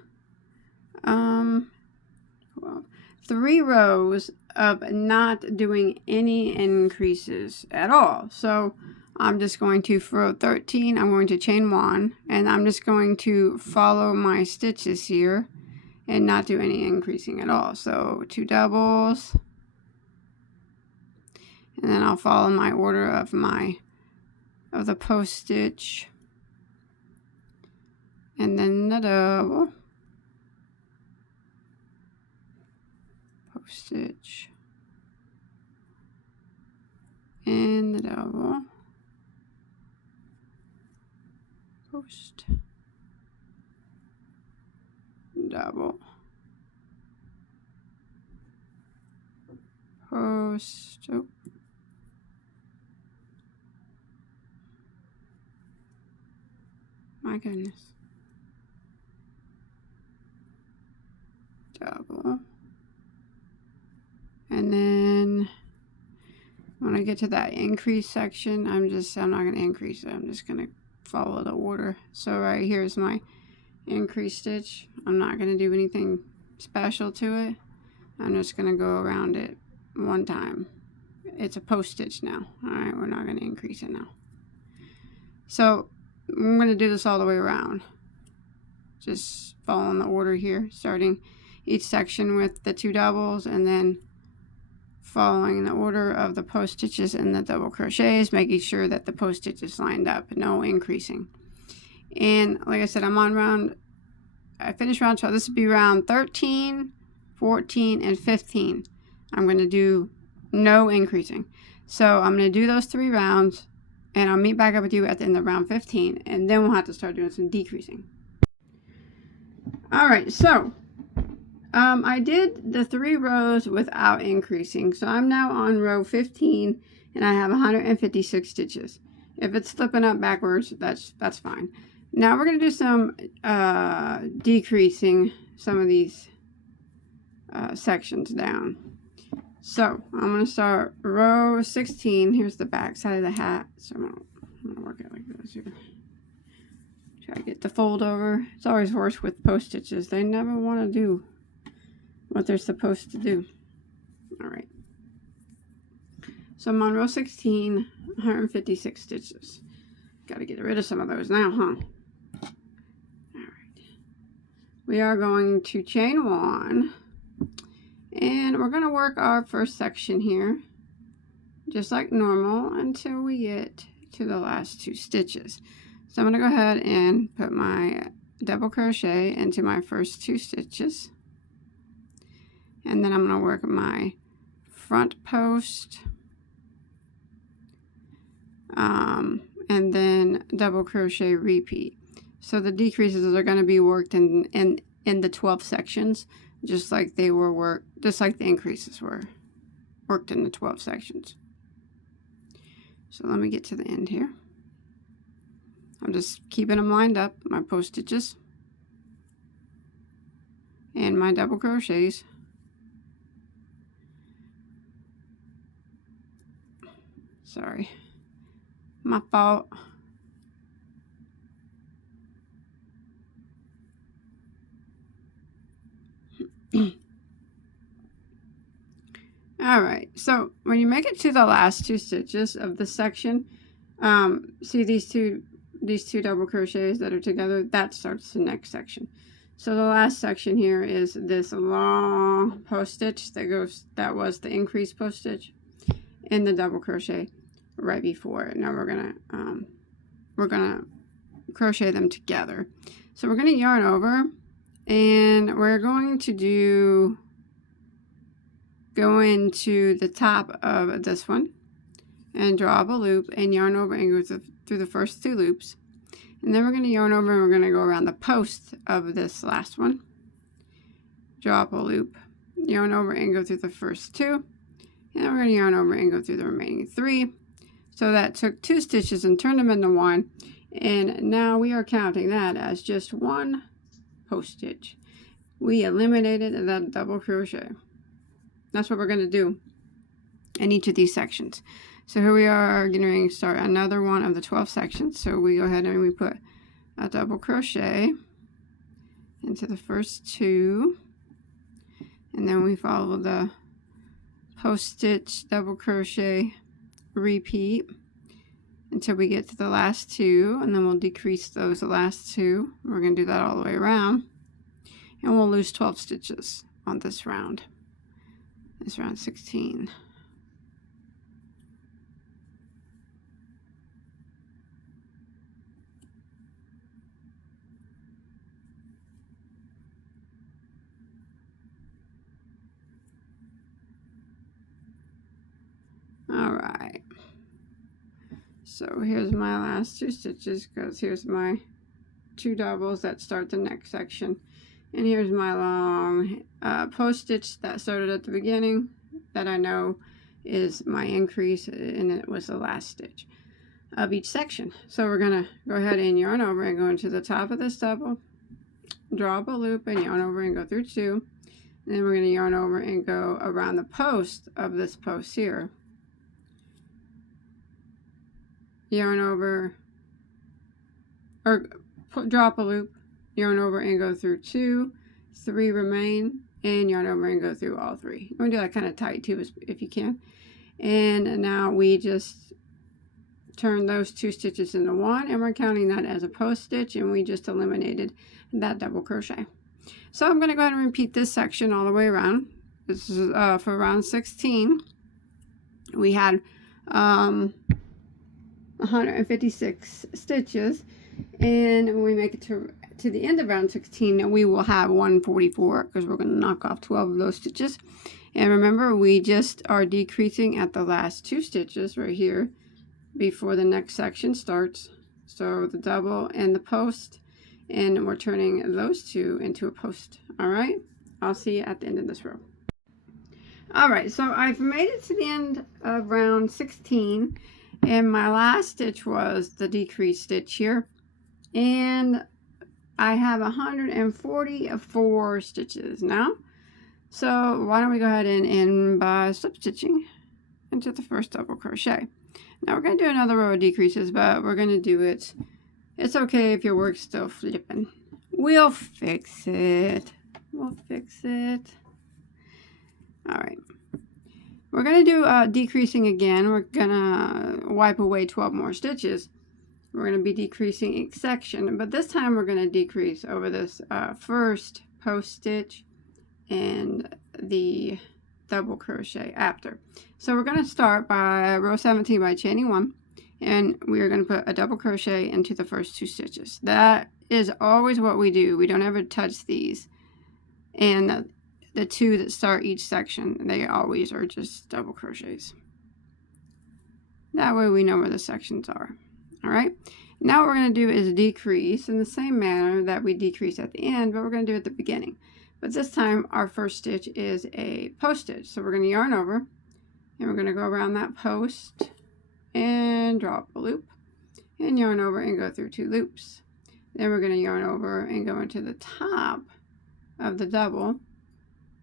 3 rows of not doing any increases at all. So I'm just going to, for row 13, I'm going to chain 1, and I'm just going to follow my stitches here and not do any increasing at all. So 2 doubles, and then I'll follow my order of the post stitch, and then the double, post stitch, and the double, post, double, post, oh, my goodness, double, and then when I get to that increase section, I'm not going to increase it, I'm just going to follow the order. So right here is my increase stitch. I'm not going to do anything special to it. I'm just going to go around it one time. It's a post stitch now. Alright, we're not going to increase it now. So I'm going to do this all the way around. Just following the order here, starting each section with the 2 doubles, and then following the order of the post stitches and the double crochets, making sure that the post stitches lined up, no increasing. And like I said, I finished round 12. This would be round 13, 14, and 15. I'm going to do no increasing. So I'm going to do those 3 rounds, and I'll meet back up with you at the end of round 15, and then we'll have to start doing some decreasing. Alright, so I did the 3 rows without increasing. So I'm now on row 15, and I have 156 stitches. If it's flipping up backwards, that's fine. Now we're going to do some decreasing some of these sections down. So I'm going to start row 16. Here's the back side of the hat. So I'm going to work it like this here. Try to get the fold over. It's always worse with post stitches. They never want to do what they're supposed to do. Alright. So I'm on row 16, 156 stitches. Got to get rid of some of those now, huh? Alright. We are going to chain 1. And we're going to work our first section here, just like normal, until we get to the last 2 stitches. So I'm going to go ahead and put my double crochet into my first 2 stitches. And then I'm going to work my front post, and then double crochet repeat. So the decreases are going to be worked in the 12 sections, just like they were worked, just like the increases were worked in the 12 sections. So let me get to the end here. I'm just keeping them lined up, my post stitches and my double crochets. Sorry, my fault. Alright, so when you make it to the last 2 stitches of the section, see these two double crochets that are together? That starts the next section. So the last section here is this long post stitch that was the increased post stitch in the double crochet right before it. Now we're gonna crochet them together. So we're gonna yarn over, and we're going to go into the top of this one and draw up a loop and yarn over and go through the first 2 loops, and then we're going to yarn over and we're going to go around the post of this last one, drop a loop, yarn over and go through the first 2, and we're going to yarn over and go through the remaining 3. So that took 2 stitches and turned them into 1, and now we are counting that as just 1 post stitch. We eliminated that double crochet. That's what we're going to do in each of these sections. So here we are getting to start another one of the 12 sections. So we go ahead and we put a double crochet into the first 2, and then we follow the post stitch, double crochet, repeat until we get to the last 2, and then we'll decrease those last 2. We're going to do that all the way around, and we'll lose 12 stitches on this round. This round 16. Alright, so here's my last 2 stitches, because here's my 2 doubles that start the next section, and here's my long post stitch that started at the beginning that I know is my increase, and it was the last stitch of each section. So we're going to go ahead and yarn over and go into the top of this double, draw up a loop and yarn over and go through 2, and then we're going to yarn over and go around the post of this post here. Yarn over, or drop a loop, yarn over and go through 2, 3 remain, and yarn over and go through all 3. You want to do that kind of tight too, if you can. And now we just turn those 2 stitches into 1, and we're counting that as a post stitch, and we just eliminated that double crochet. So I'm going to go ahead and repeat this section all the way around. This is for round 16. We had 156 stitches, and when we make it to the end of round 16, we will have 144, because we're going to knock off 12 of those stitches. And remember, we just are decreasing at the last 2 stitches right here before the next section starts. So the double and the post, and we're turning those 2 into a post. All right, I'll see you at the end of this row. All right, so I've made it to the end of round 16, and my last stitch was the decrease stitch here, and I have 144 stitches now. So why don't we go ahead and end by slip stitching into the first double crochet. Now we're going to do another row of decreases, but we're going to do it. It's okay if your work's still flipping. We'll fix it. We'll fix it. All right. We're going to do decreasing again. We're going to wipe away 12 more stitches. We're going to be decreasing each section, but this time we're going to decrease over this first post stitch and the double crochet after. So we're going to start by row 17 by chaining 1, and we are going to put a double crochet into the first 2 stitches. That is always what we do. We don't ever touch these. And the 2 that start each section, they always are just double crochets. That way we know where the sections are. All right, now what we're going to do is decrease in the same manner that we decrease at the end, but we're going to do it at the beginning. But this time our first stitch is a post stitch. So we're going to yarn over, and we're going to go around that post and drop a loop and yarn over and go through 2 loops. Then we're going to yarn over and go into the top of the double,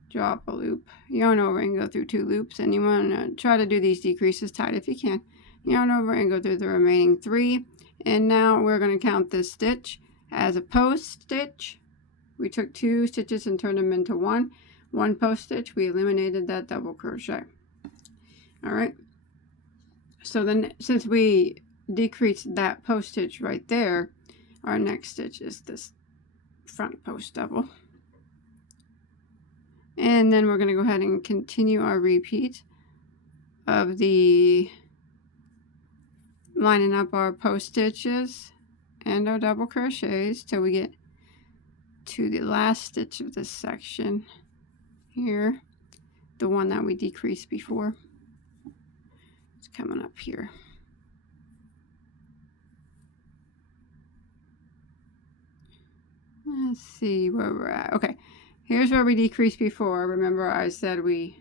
drop a loop, yarn over and go through 2 loops, and you want to try to do these decreases tight if you can. Yarn over and go through the remaining 3, and now we're going to count this stitch as a post stitch. We took 2 stitches and turned them into 1 post stitch. We eliminated that double crochet. All right, so then since we decreased that post stitch right there, our next stitch is this front post double. And then we're going to go ahead and continue our repeat of the lining up our post stitches and our double crochets till we get to the last stitch of this section here, the one that we decreased before. It's coming up here. Let's see where we're at. Okay, here's where we decreased before. Remember I said we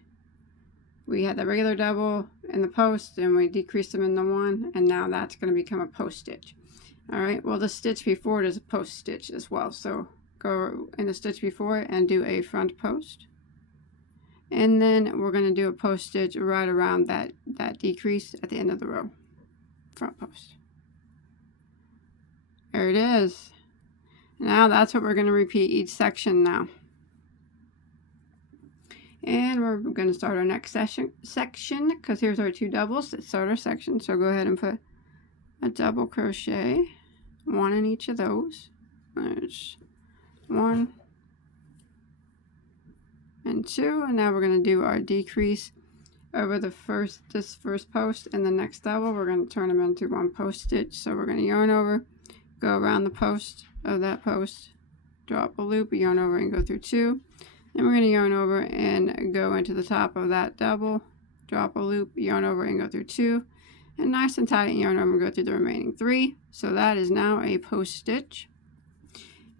had the regular double in the post and we decreased them in the one, and now that's going to become a post stitch. All right, well the stitch before it is a post stitch as well, so go in the stitch before it and do a front post, and then we're going to do a post stitch right around that decrease at the end of the row. Front post. There it is. Now that's what we're going to repeat each section now. And we're going to start our next section because here's our 2 doubles that start our section. So go ahead and put a double crochet, 1 in each of those. There's 1 and 2, and now we're going to do our decrease over this first post, and the next double we're going to turn them into 1 post stitch. So we're going to yarn over, go around the post of that post, drop a loop, yarn over and go through 2. And we're going to yarn over and go into the top of that double, drop a loop, yarn over and go through 2, and nice and tight, and yarn over and go through the remaining 3. So that is now a post stitch,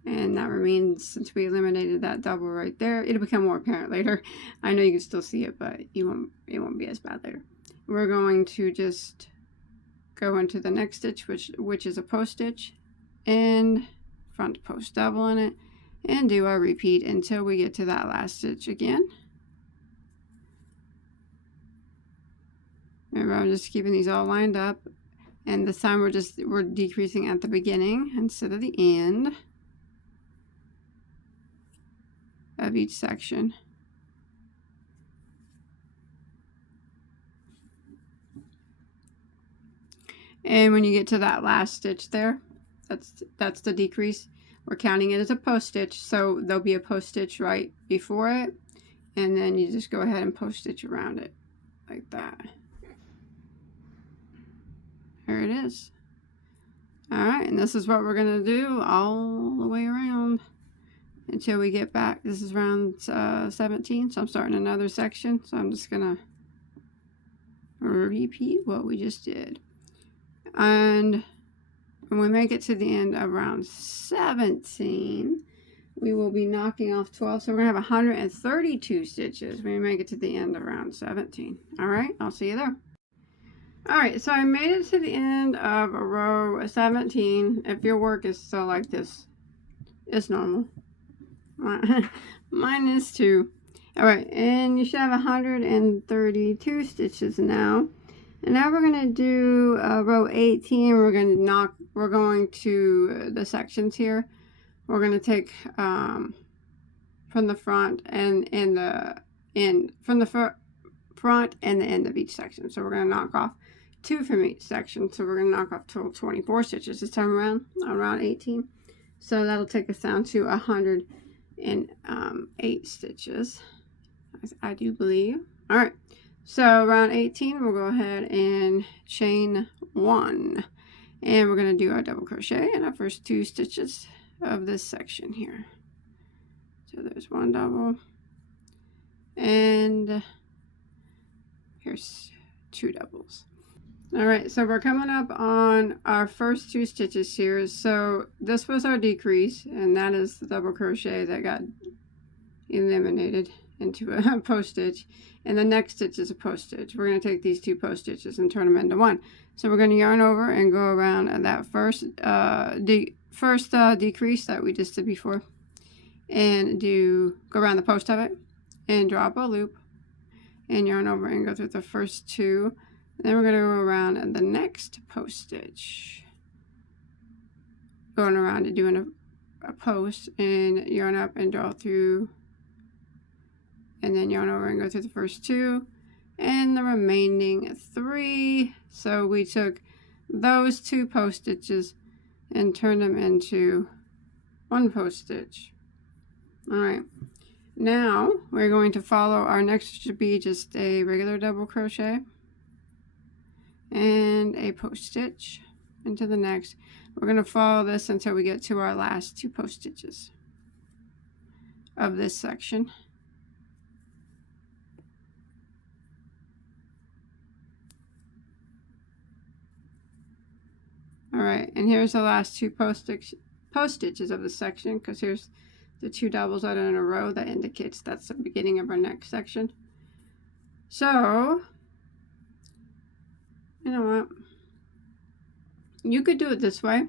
and that remains, since we eliminated that double right there, it'll become more apparent later. I know you can still see it, but it won't be as bad later. We're going to just go into the next stitch, which is a post stitch, and front post double in it, and do our repeat until we get to that last stitch again. Remember, I'm just keeping these all lined up, and this time we're decreasing at the beginning instead of the end of each section. And when you get to that last stitch there, that's the decrease. We're counting it as a post stitch, so there'll be a post stitch right before it, and then you just go ahead and post stitch around it like that. There it is. All right, and this is what we're going to do all the way around until we get back. This is round 17, so I'm starting another section, so I'm just going to repeat what we just did. And when we make it to the end of round 17, we will be knocking off 12. So we're going to have 132 stitches when we make it to the end of round 17. All right, I'll see you there. All right, so I made it to the end of row 17. If your work is still like this, it's normal. Mine is too. All right, and you should have 132 stitches now. And now we're going to do row 18. We're going to the sections here. We're going to take from the front and from the front and the end of each section. So we're going to knock off 2 from each section. So we're going to knock off total 24 stitches this time around on round 18. So that'll take us down to 108 stitches, I do believe. All right. So round 18, we'll go ahead and chain 1, and we're going to do our double crochet in our first 2 stitches of this section here. So there's 1 double, and here's 2 doubles. All right, so we're coming up on our first 2 stitches here. So this was our decrease, and that is the double crochet that got eliminated into a post stitch, and the next stitch is a post stitch. We're going to take these 2 post stitches and turn them into 1. So we're going to yarn over and go around that first decrease that we just did before, and go around the post of it and drop a loop and yarn over and go through the first 2. Then we're going to go around the next post stitch, going around and doing a post, and yarn up and draw through, and then yarn over and go through the first 2 and the remaining 3. So we took those 2 post stitches and turned them into 1 post stitch. All right, now we're going to follow. Our next should be just a regular double crochet and a post stitch into the next. We're going to follow this until we get to our last 2 post stitches of this section. All right, and here's the last 2 post stitches of the section, because here's the 2 doubles that are in a row, that indicates that's the beginning of our next section. So, you know what? You could do it this way.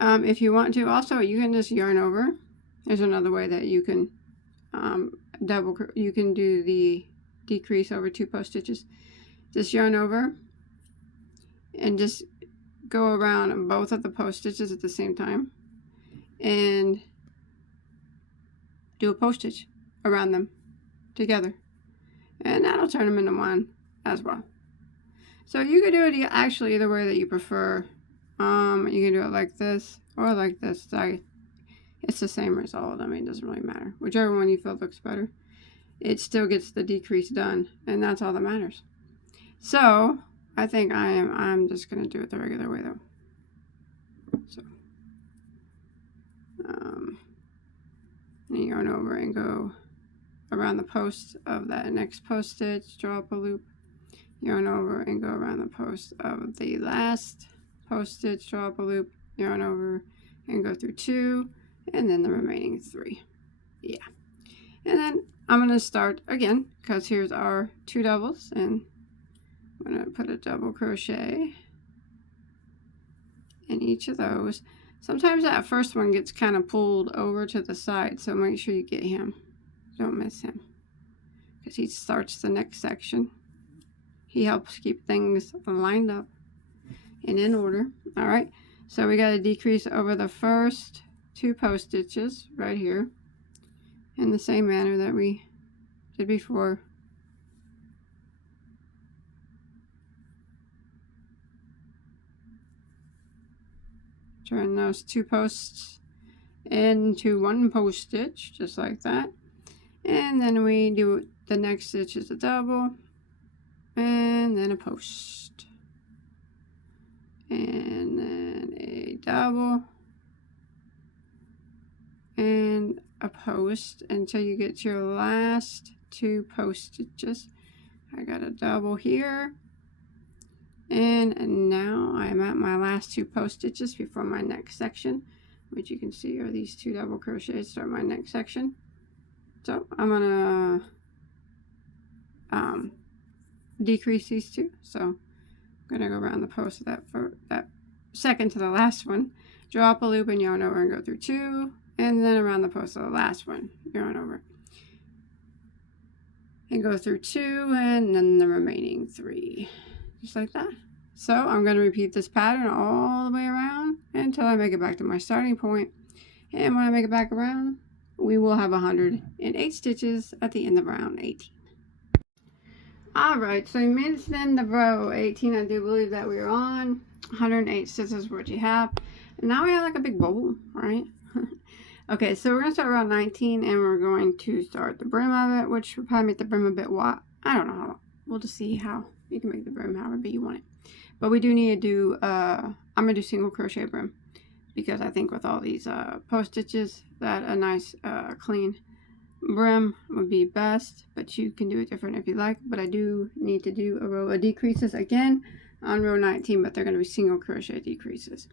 If you want to, also, you can just yarn over. There's another way that you can you can do the decrease over 2 post stitches. Just yarn over and just go around both of the post stitches at the same time and do a post stitch around them together, and that'll turn them into one as well. So you can do it actually either way that you prefer. You can do it like this or like this. It's the same result. I mean, it doesn't really matter. Whichever one you feel looks better. It still gets the decrease done, and that's all that matters. So I think I'm just gonna do it the regular way though. So yarn over and go around the post of that next post stitch, draw up a loop, yarn over and go around the post of the last post stitch, draw up a loop, yarn over and go through 2, and then the remaining 3. Yeah. And then I'm going to start again, because here's our 2 doubles, and I'm going to put a double crochet in each of those. Sometimes that first one gets kind of pulled over to the side, so make sure you get him. Don't miss him, because he starts the next section. He helps keep things lined up and in order. All right, so we got to decrease over the first 2 post stitches right here in the same manner that we did before. Turn those 2 posts into 1 post stitch, just like that. And then we do the next stitch is a double, and then a post, and then a double, and a post until you get to your last 2 post stitches. I got a double here, and now I'm at my last 2 post stitches before my next section, which you can see are these 2 double crochets start my next section. So I'm gonna decrease these 2. So I'm gonna go around the post of that second to the last one, draw up a loop and yarn over and go through 2, and then around the post of the last one, yarn over and go through 2, and then the remaining 3, just like that. So I'm going to repeat this pattern all the way around until I make it back to my starting point. And when I make it back around, we will have 108 stitches at the end of round 18. Alright, so we made it to the end of row 18. I do believe that we are on 108 stitches, what you have. And now we have like a big bowl, right? Okay, so we're going to start round 19, and we're going to start the brim of it, which will probably make the brim a bit wide. I don't know how. We'll just see how you can make the brim however you want it. But we do need to do, I'm going to do single crochet brim, because I think with all these post stitches that a nice clean brim would be best, but you can do it different if you like. But I do need to do a row of decreases again on row 19, but they're going to be single crochet decreases.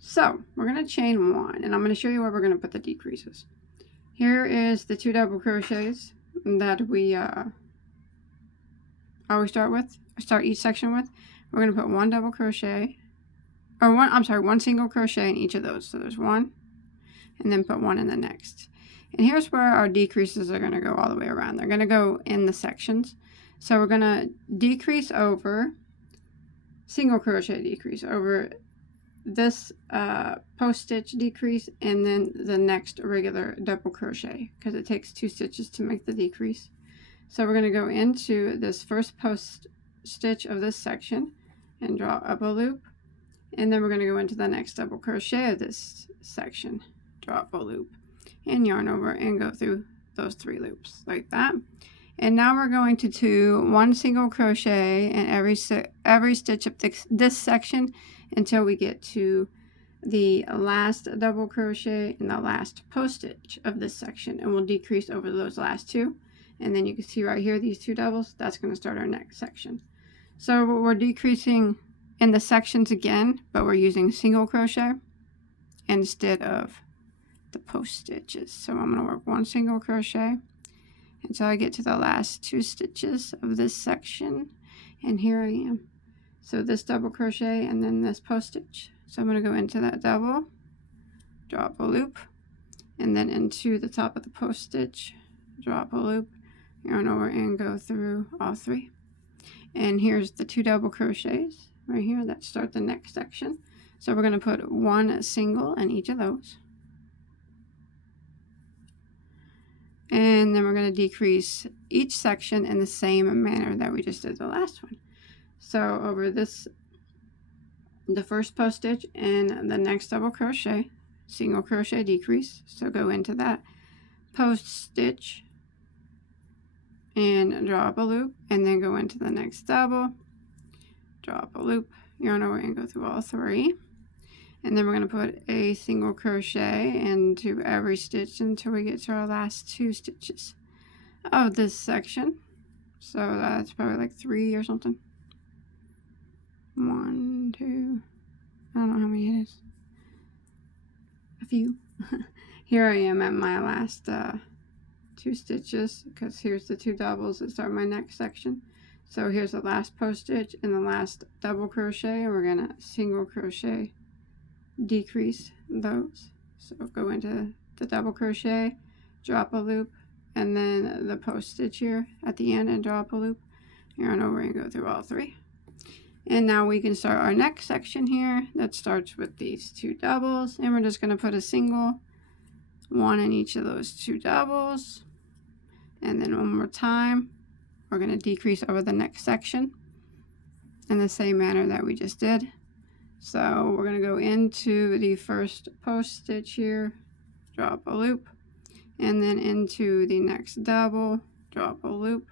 So we're going to chain 1, and I'm going to show you where we're going to put the decreases. Here is the 2 double crochets that we always start each section with. We're going to put 1 double crochet, or 1 single crochet in each of those. So there's 1, and then put 1 in the next. And here's where our decreases are going to go all the way around. They're going to go in the sections. So we're going to decrease over, single crochet decrease over this post stitch decrease, and then the next regular double crochet, because it takes 2 stitches to make the decrease. So we're going to go into this first post stitch of this section and draw up a loop, and then we're going to go into the next double crochet of this section, draw up a loop, and yarn over and go through those 3 loops like that. And now we're going to do 1 single crochet in every stitch of this section until we get to the last double crochet in the last post stitch of this section, and we'll decrease over those last 2. And then you can see right here these 2 doubles, that's going to start our next section. So we're decreasing in the sections again, but we're using single crochet instead of the post stitches. So I'm going to work 1 single crochet until I get to the last 2 stitches of this section, and here I am. So this double crochet and then this post stitch. So I'm going to go into that double, drop a loop, and then into the top of the post stitch, drop a loop, yarn over and go through all 3. And here's the 2 double crochets right here that start the next section. So we're going to put 1 single in each of those. And then we're going to decrease each section in the same manner that we just did the last one. So over this, the first post stitch and the next double crochet, single crochet decrease. So go into that post stitch and drop a loop, and then go into the next double, drop a loop, yarn over and go through all 3. And then we're going to put a single crochet into every stitch until we get to our last 2 stitches of this section. So that's probably like 3 or something. 1, 2, I don't know how many it is. A few. Here I am at my last 2 stitches, because here's the 2 doubles that start my next section. So here's the last post stitch and the last double crochet, and we're going to single crochet decrease those. So go into the double crochet, drop a loop, and then the post stitch here at the end and drop a loop, yarn over and go through all 3. And now we can start our next section here that starts with these 2 doubles, and we're just going to put a single, 1 in each of those 2 doubles, and then one more time we're going to decrease over the next section in the same manner that we just did. So we're going to go into the first post stitch here, drop a loop, and then into the next double, drop a loop,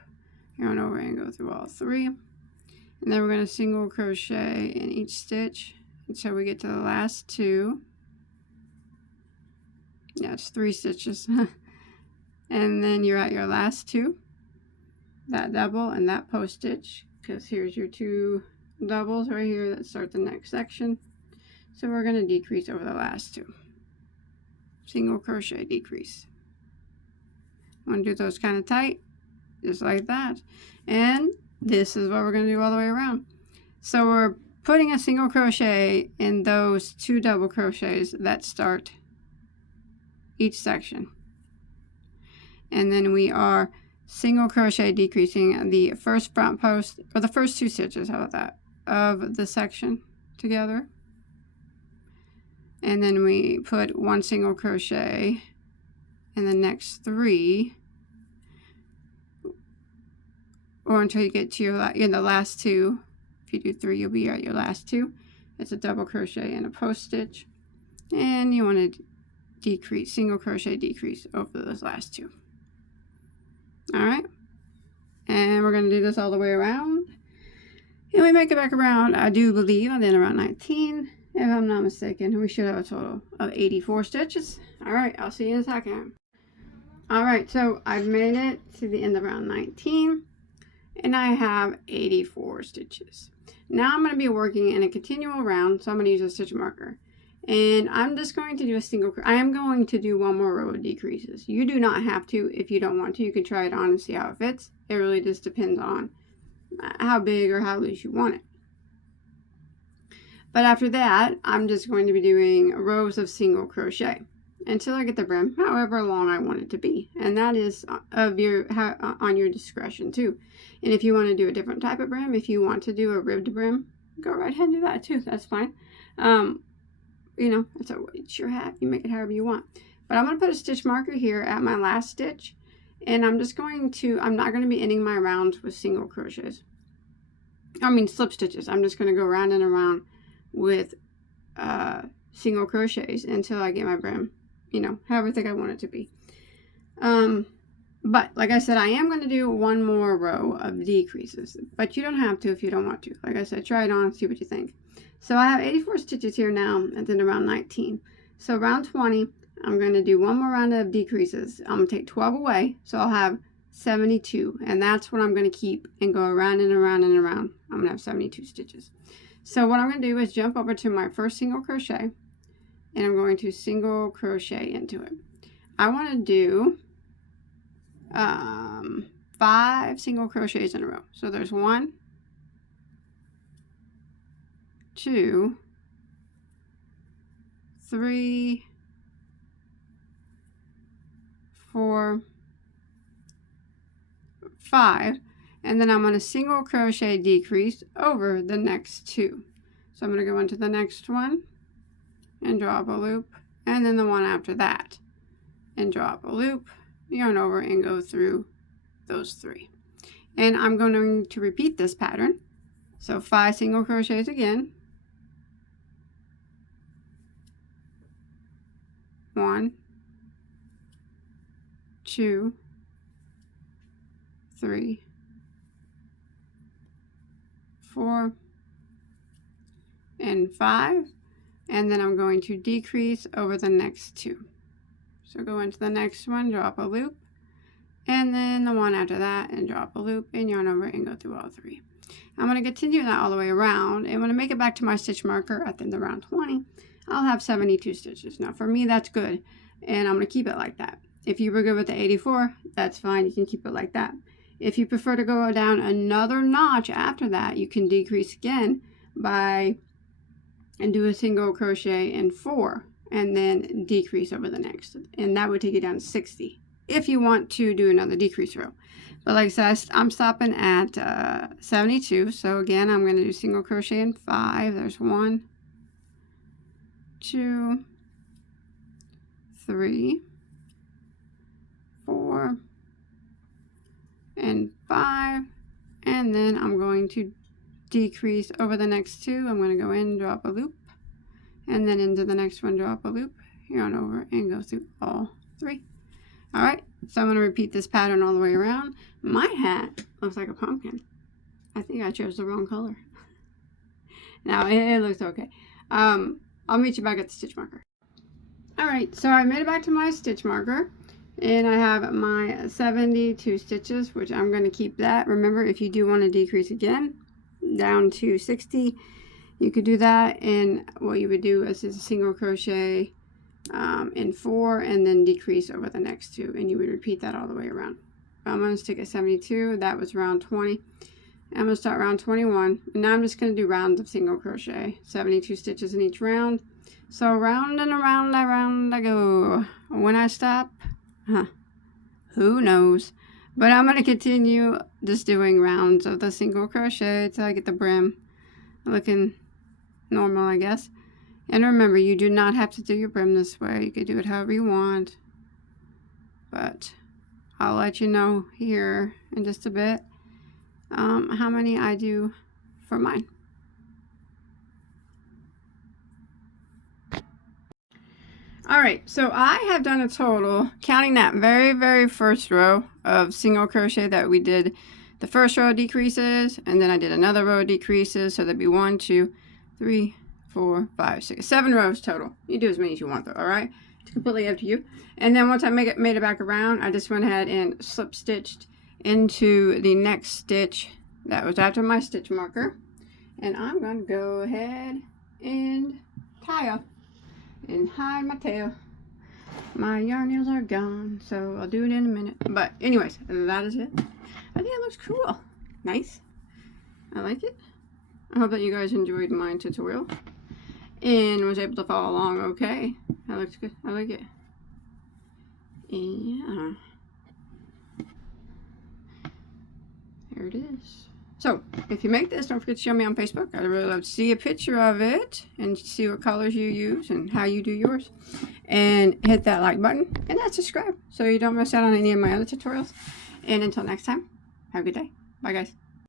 yarn over and go through all 3. And then we're going to single crochet in each stitch until we get to the last 2. Yeah, it's 3 stitches. And then you're at your last 2, that double and that post stitch, because here's your 2 doubles right here that start the next section. So we're going to decrease over the last 2. Single crochet decrease. Want to do those kind of tight, just like that. And this is what we're going to do all the way around. So we're putting a single crochet in those 2 double crochets that start each section. And then we are single crochet decreasing the first front post, or the first 2 stitches, how about that, of the section together. And then we put 1 single crochet in the next 3, or until you get to your the last 2. If you do 3, you'll be at your last 2. It's a double crochet and a post stitch, and you want to decrease, single crochet decrease over those last 2. All right, and we're going to do this all the way around, and we make it back around, I do believe, and then around 19, if I'm not mistaken. We should have a total of 84 stitches. All right, I'll see you in a second. All right, so I've made it to the end of round 19, and I have 84 stitches. Now I'm going to be working in a continual round, so I'm going to use a stitch marker. And I'm just going to do a single, I am going to do 1 more row of decreases. You do not have to if you don't want to. You can try it on and see how it fits. It really just depends on how big or how loose you want it. But after that, I'm just going to be doing rows of single crochet until I get the brim, however long I want it to be. And that is on your discretion too. And if you want to do a different type of brim, if you want to do a ribbed brim, go right ahead and do that too. That's fine. You know, it's your hat. You make it however you want. But I'm going to put a stitch marker here at my last stitch. And I'm not going to be ending my rounds with single crochets. Slip stitches. I'm just going to go around and around with single crochets until I get my brim, you know, however I think I want it to be. But like I said, I am going to do 1 more row of decreases, but you don't have to if you don't want to. Like I said, try it on, see what you think. So I have 84 stitches here now at the end of round 19. So round 20, I'm going to do 1 more round of decreases. I'm going to take 12 away, so I'll have 72, and that's what I'm going to keep and go around and around and around. I'm going to have 72 stitches. So what I'm going to do is jump over to my first single crochet, and I'm going to single crochet into it. I want to do 5 single crochets in a row. So there's 1, 2, 3, 4, 5, and then I'm going to single crochet decrease over the next 2. So I'm going to go into the next one and draw up a loop, and then the one after that and draw up a loop, yarn over, and go through those 3. And I'm going to repeat this pattern. So 5 single crochets again. 1, 2, 3, 4, and 5, and then I'm going to decrease over the next 2. So go into the next one, drop a loop, and then the one after that, and drop a loop, and yarn over, and go through all 3. I'm going to continue that all the way around, and when I make it back to my stitch marker at the end of round 20, I'll have 72 stitches. Now for me, that's good, and I'm going to keep it like that. If you were good with the 84, that's fine, you can keep it like that. If you prefer to go down another notch after that, you can decrease again and do a single crochet in 4, and then decrease over the next, and that would take you down to 60 if you want to do another decrease row. But like I said, I'm stopping at 72. So again, I'm going to do single crochet in 5. There's 1, 2, 3, 4, and 5, and then I'm going to decrease over the next 2. I'm going to go in, drop a loop, and then into the next one, drop a loop, yarn over, and go through all 3. All right, so I'm going to repeat this pattern all the way around. My hat looks like a pumpkin. I think I chose the wrong color. Now it looks okay. I'll meet you back at the stitch marker. All right, so I made it back to my stitch marker, and I have my 72 stitches, which I'm going to keep that. Remember, if you do want to decrease again down to 60, you could do that, and what you would do is a single crochet in 4, and then decrease over the next 2, and you would repeat that all the way around. I'm going to stick at 72. That was round 20. I'm going to start round 21, and now I'm just going to do rounds of single crochet, 72 stitches in each round. So round and around I go. When I stop, who knows? But I'm going to continue just doing rounds of the single crochet till I get the brim looking normal, I guess. And remember, you do not have to do your brim this way. You could do it however you want. But I'll let you know here in just a bit how many I do for mine. Alright, so I have done a total, counting that very first row of single crochet that we did, the first row of decreases, and then I did another row of decreases, so there'd be 1, 2, 3, 4, 5, 6, 7 rows total. You do as many as you want though, alright? It's completely up to you. And then once I made it back around, I just went ahead and slip stitched into the next stitch that was after my stitch marker. And I'm going to go ahead and tie up and hide my tail. My yarn needles are gone, so I'll do it in a minute. But anyways, that is it. I think it looks cool. Nice. I like it. I hope that you guys enjoyed my tutorial and was able to follow along okay. That looks good. I like it. Yeah. There it is. So, if you make this, don't forget to show me on Facebook. I'd really love to see a picture of it and see what colors you use and how you do yours. And hit that like button and that subscribe so you don't miss out on any of my other tutorials. And until next time, have a good day. Bye, guys.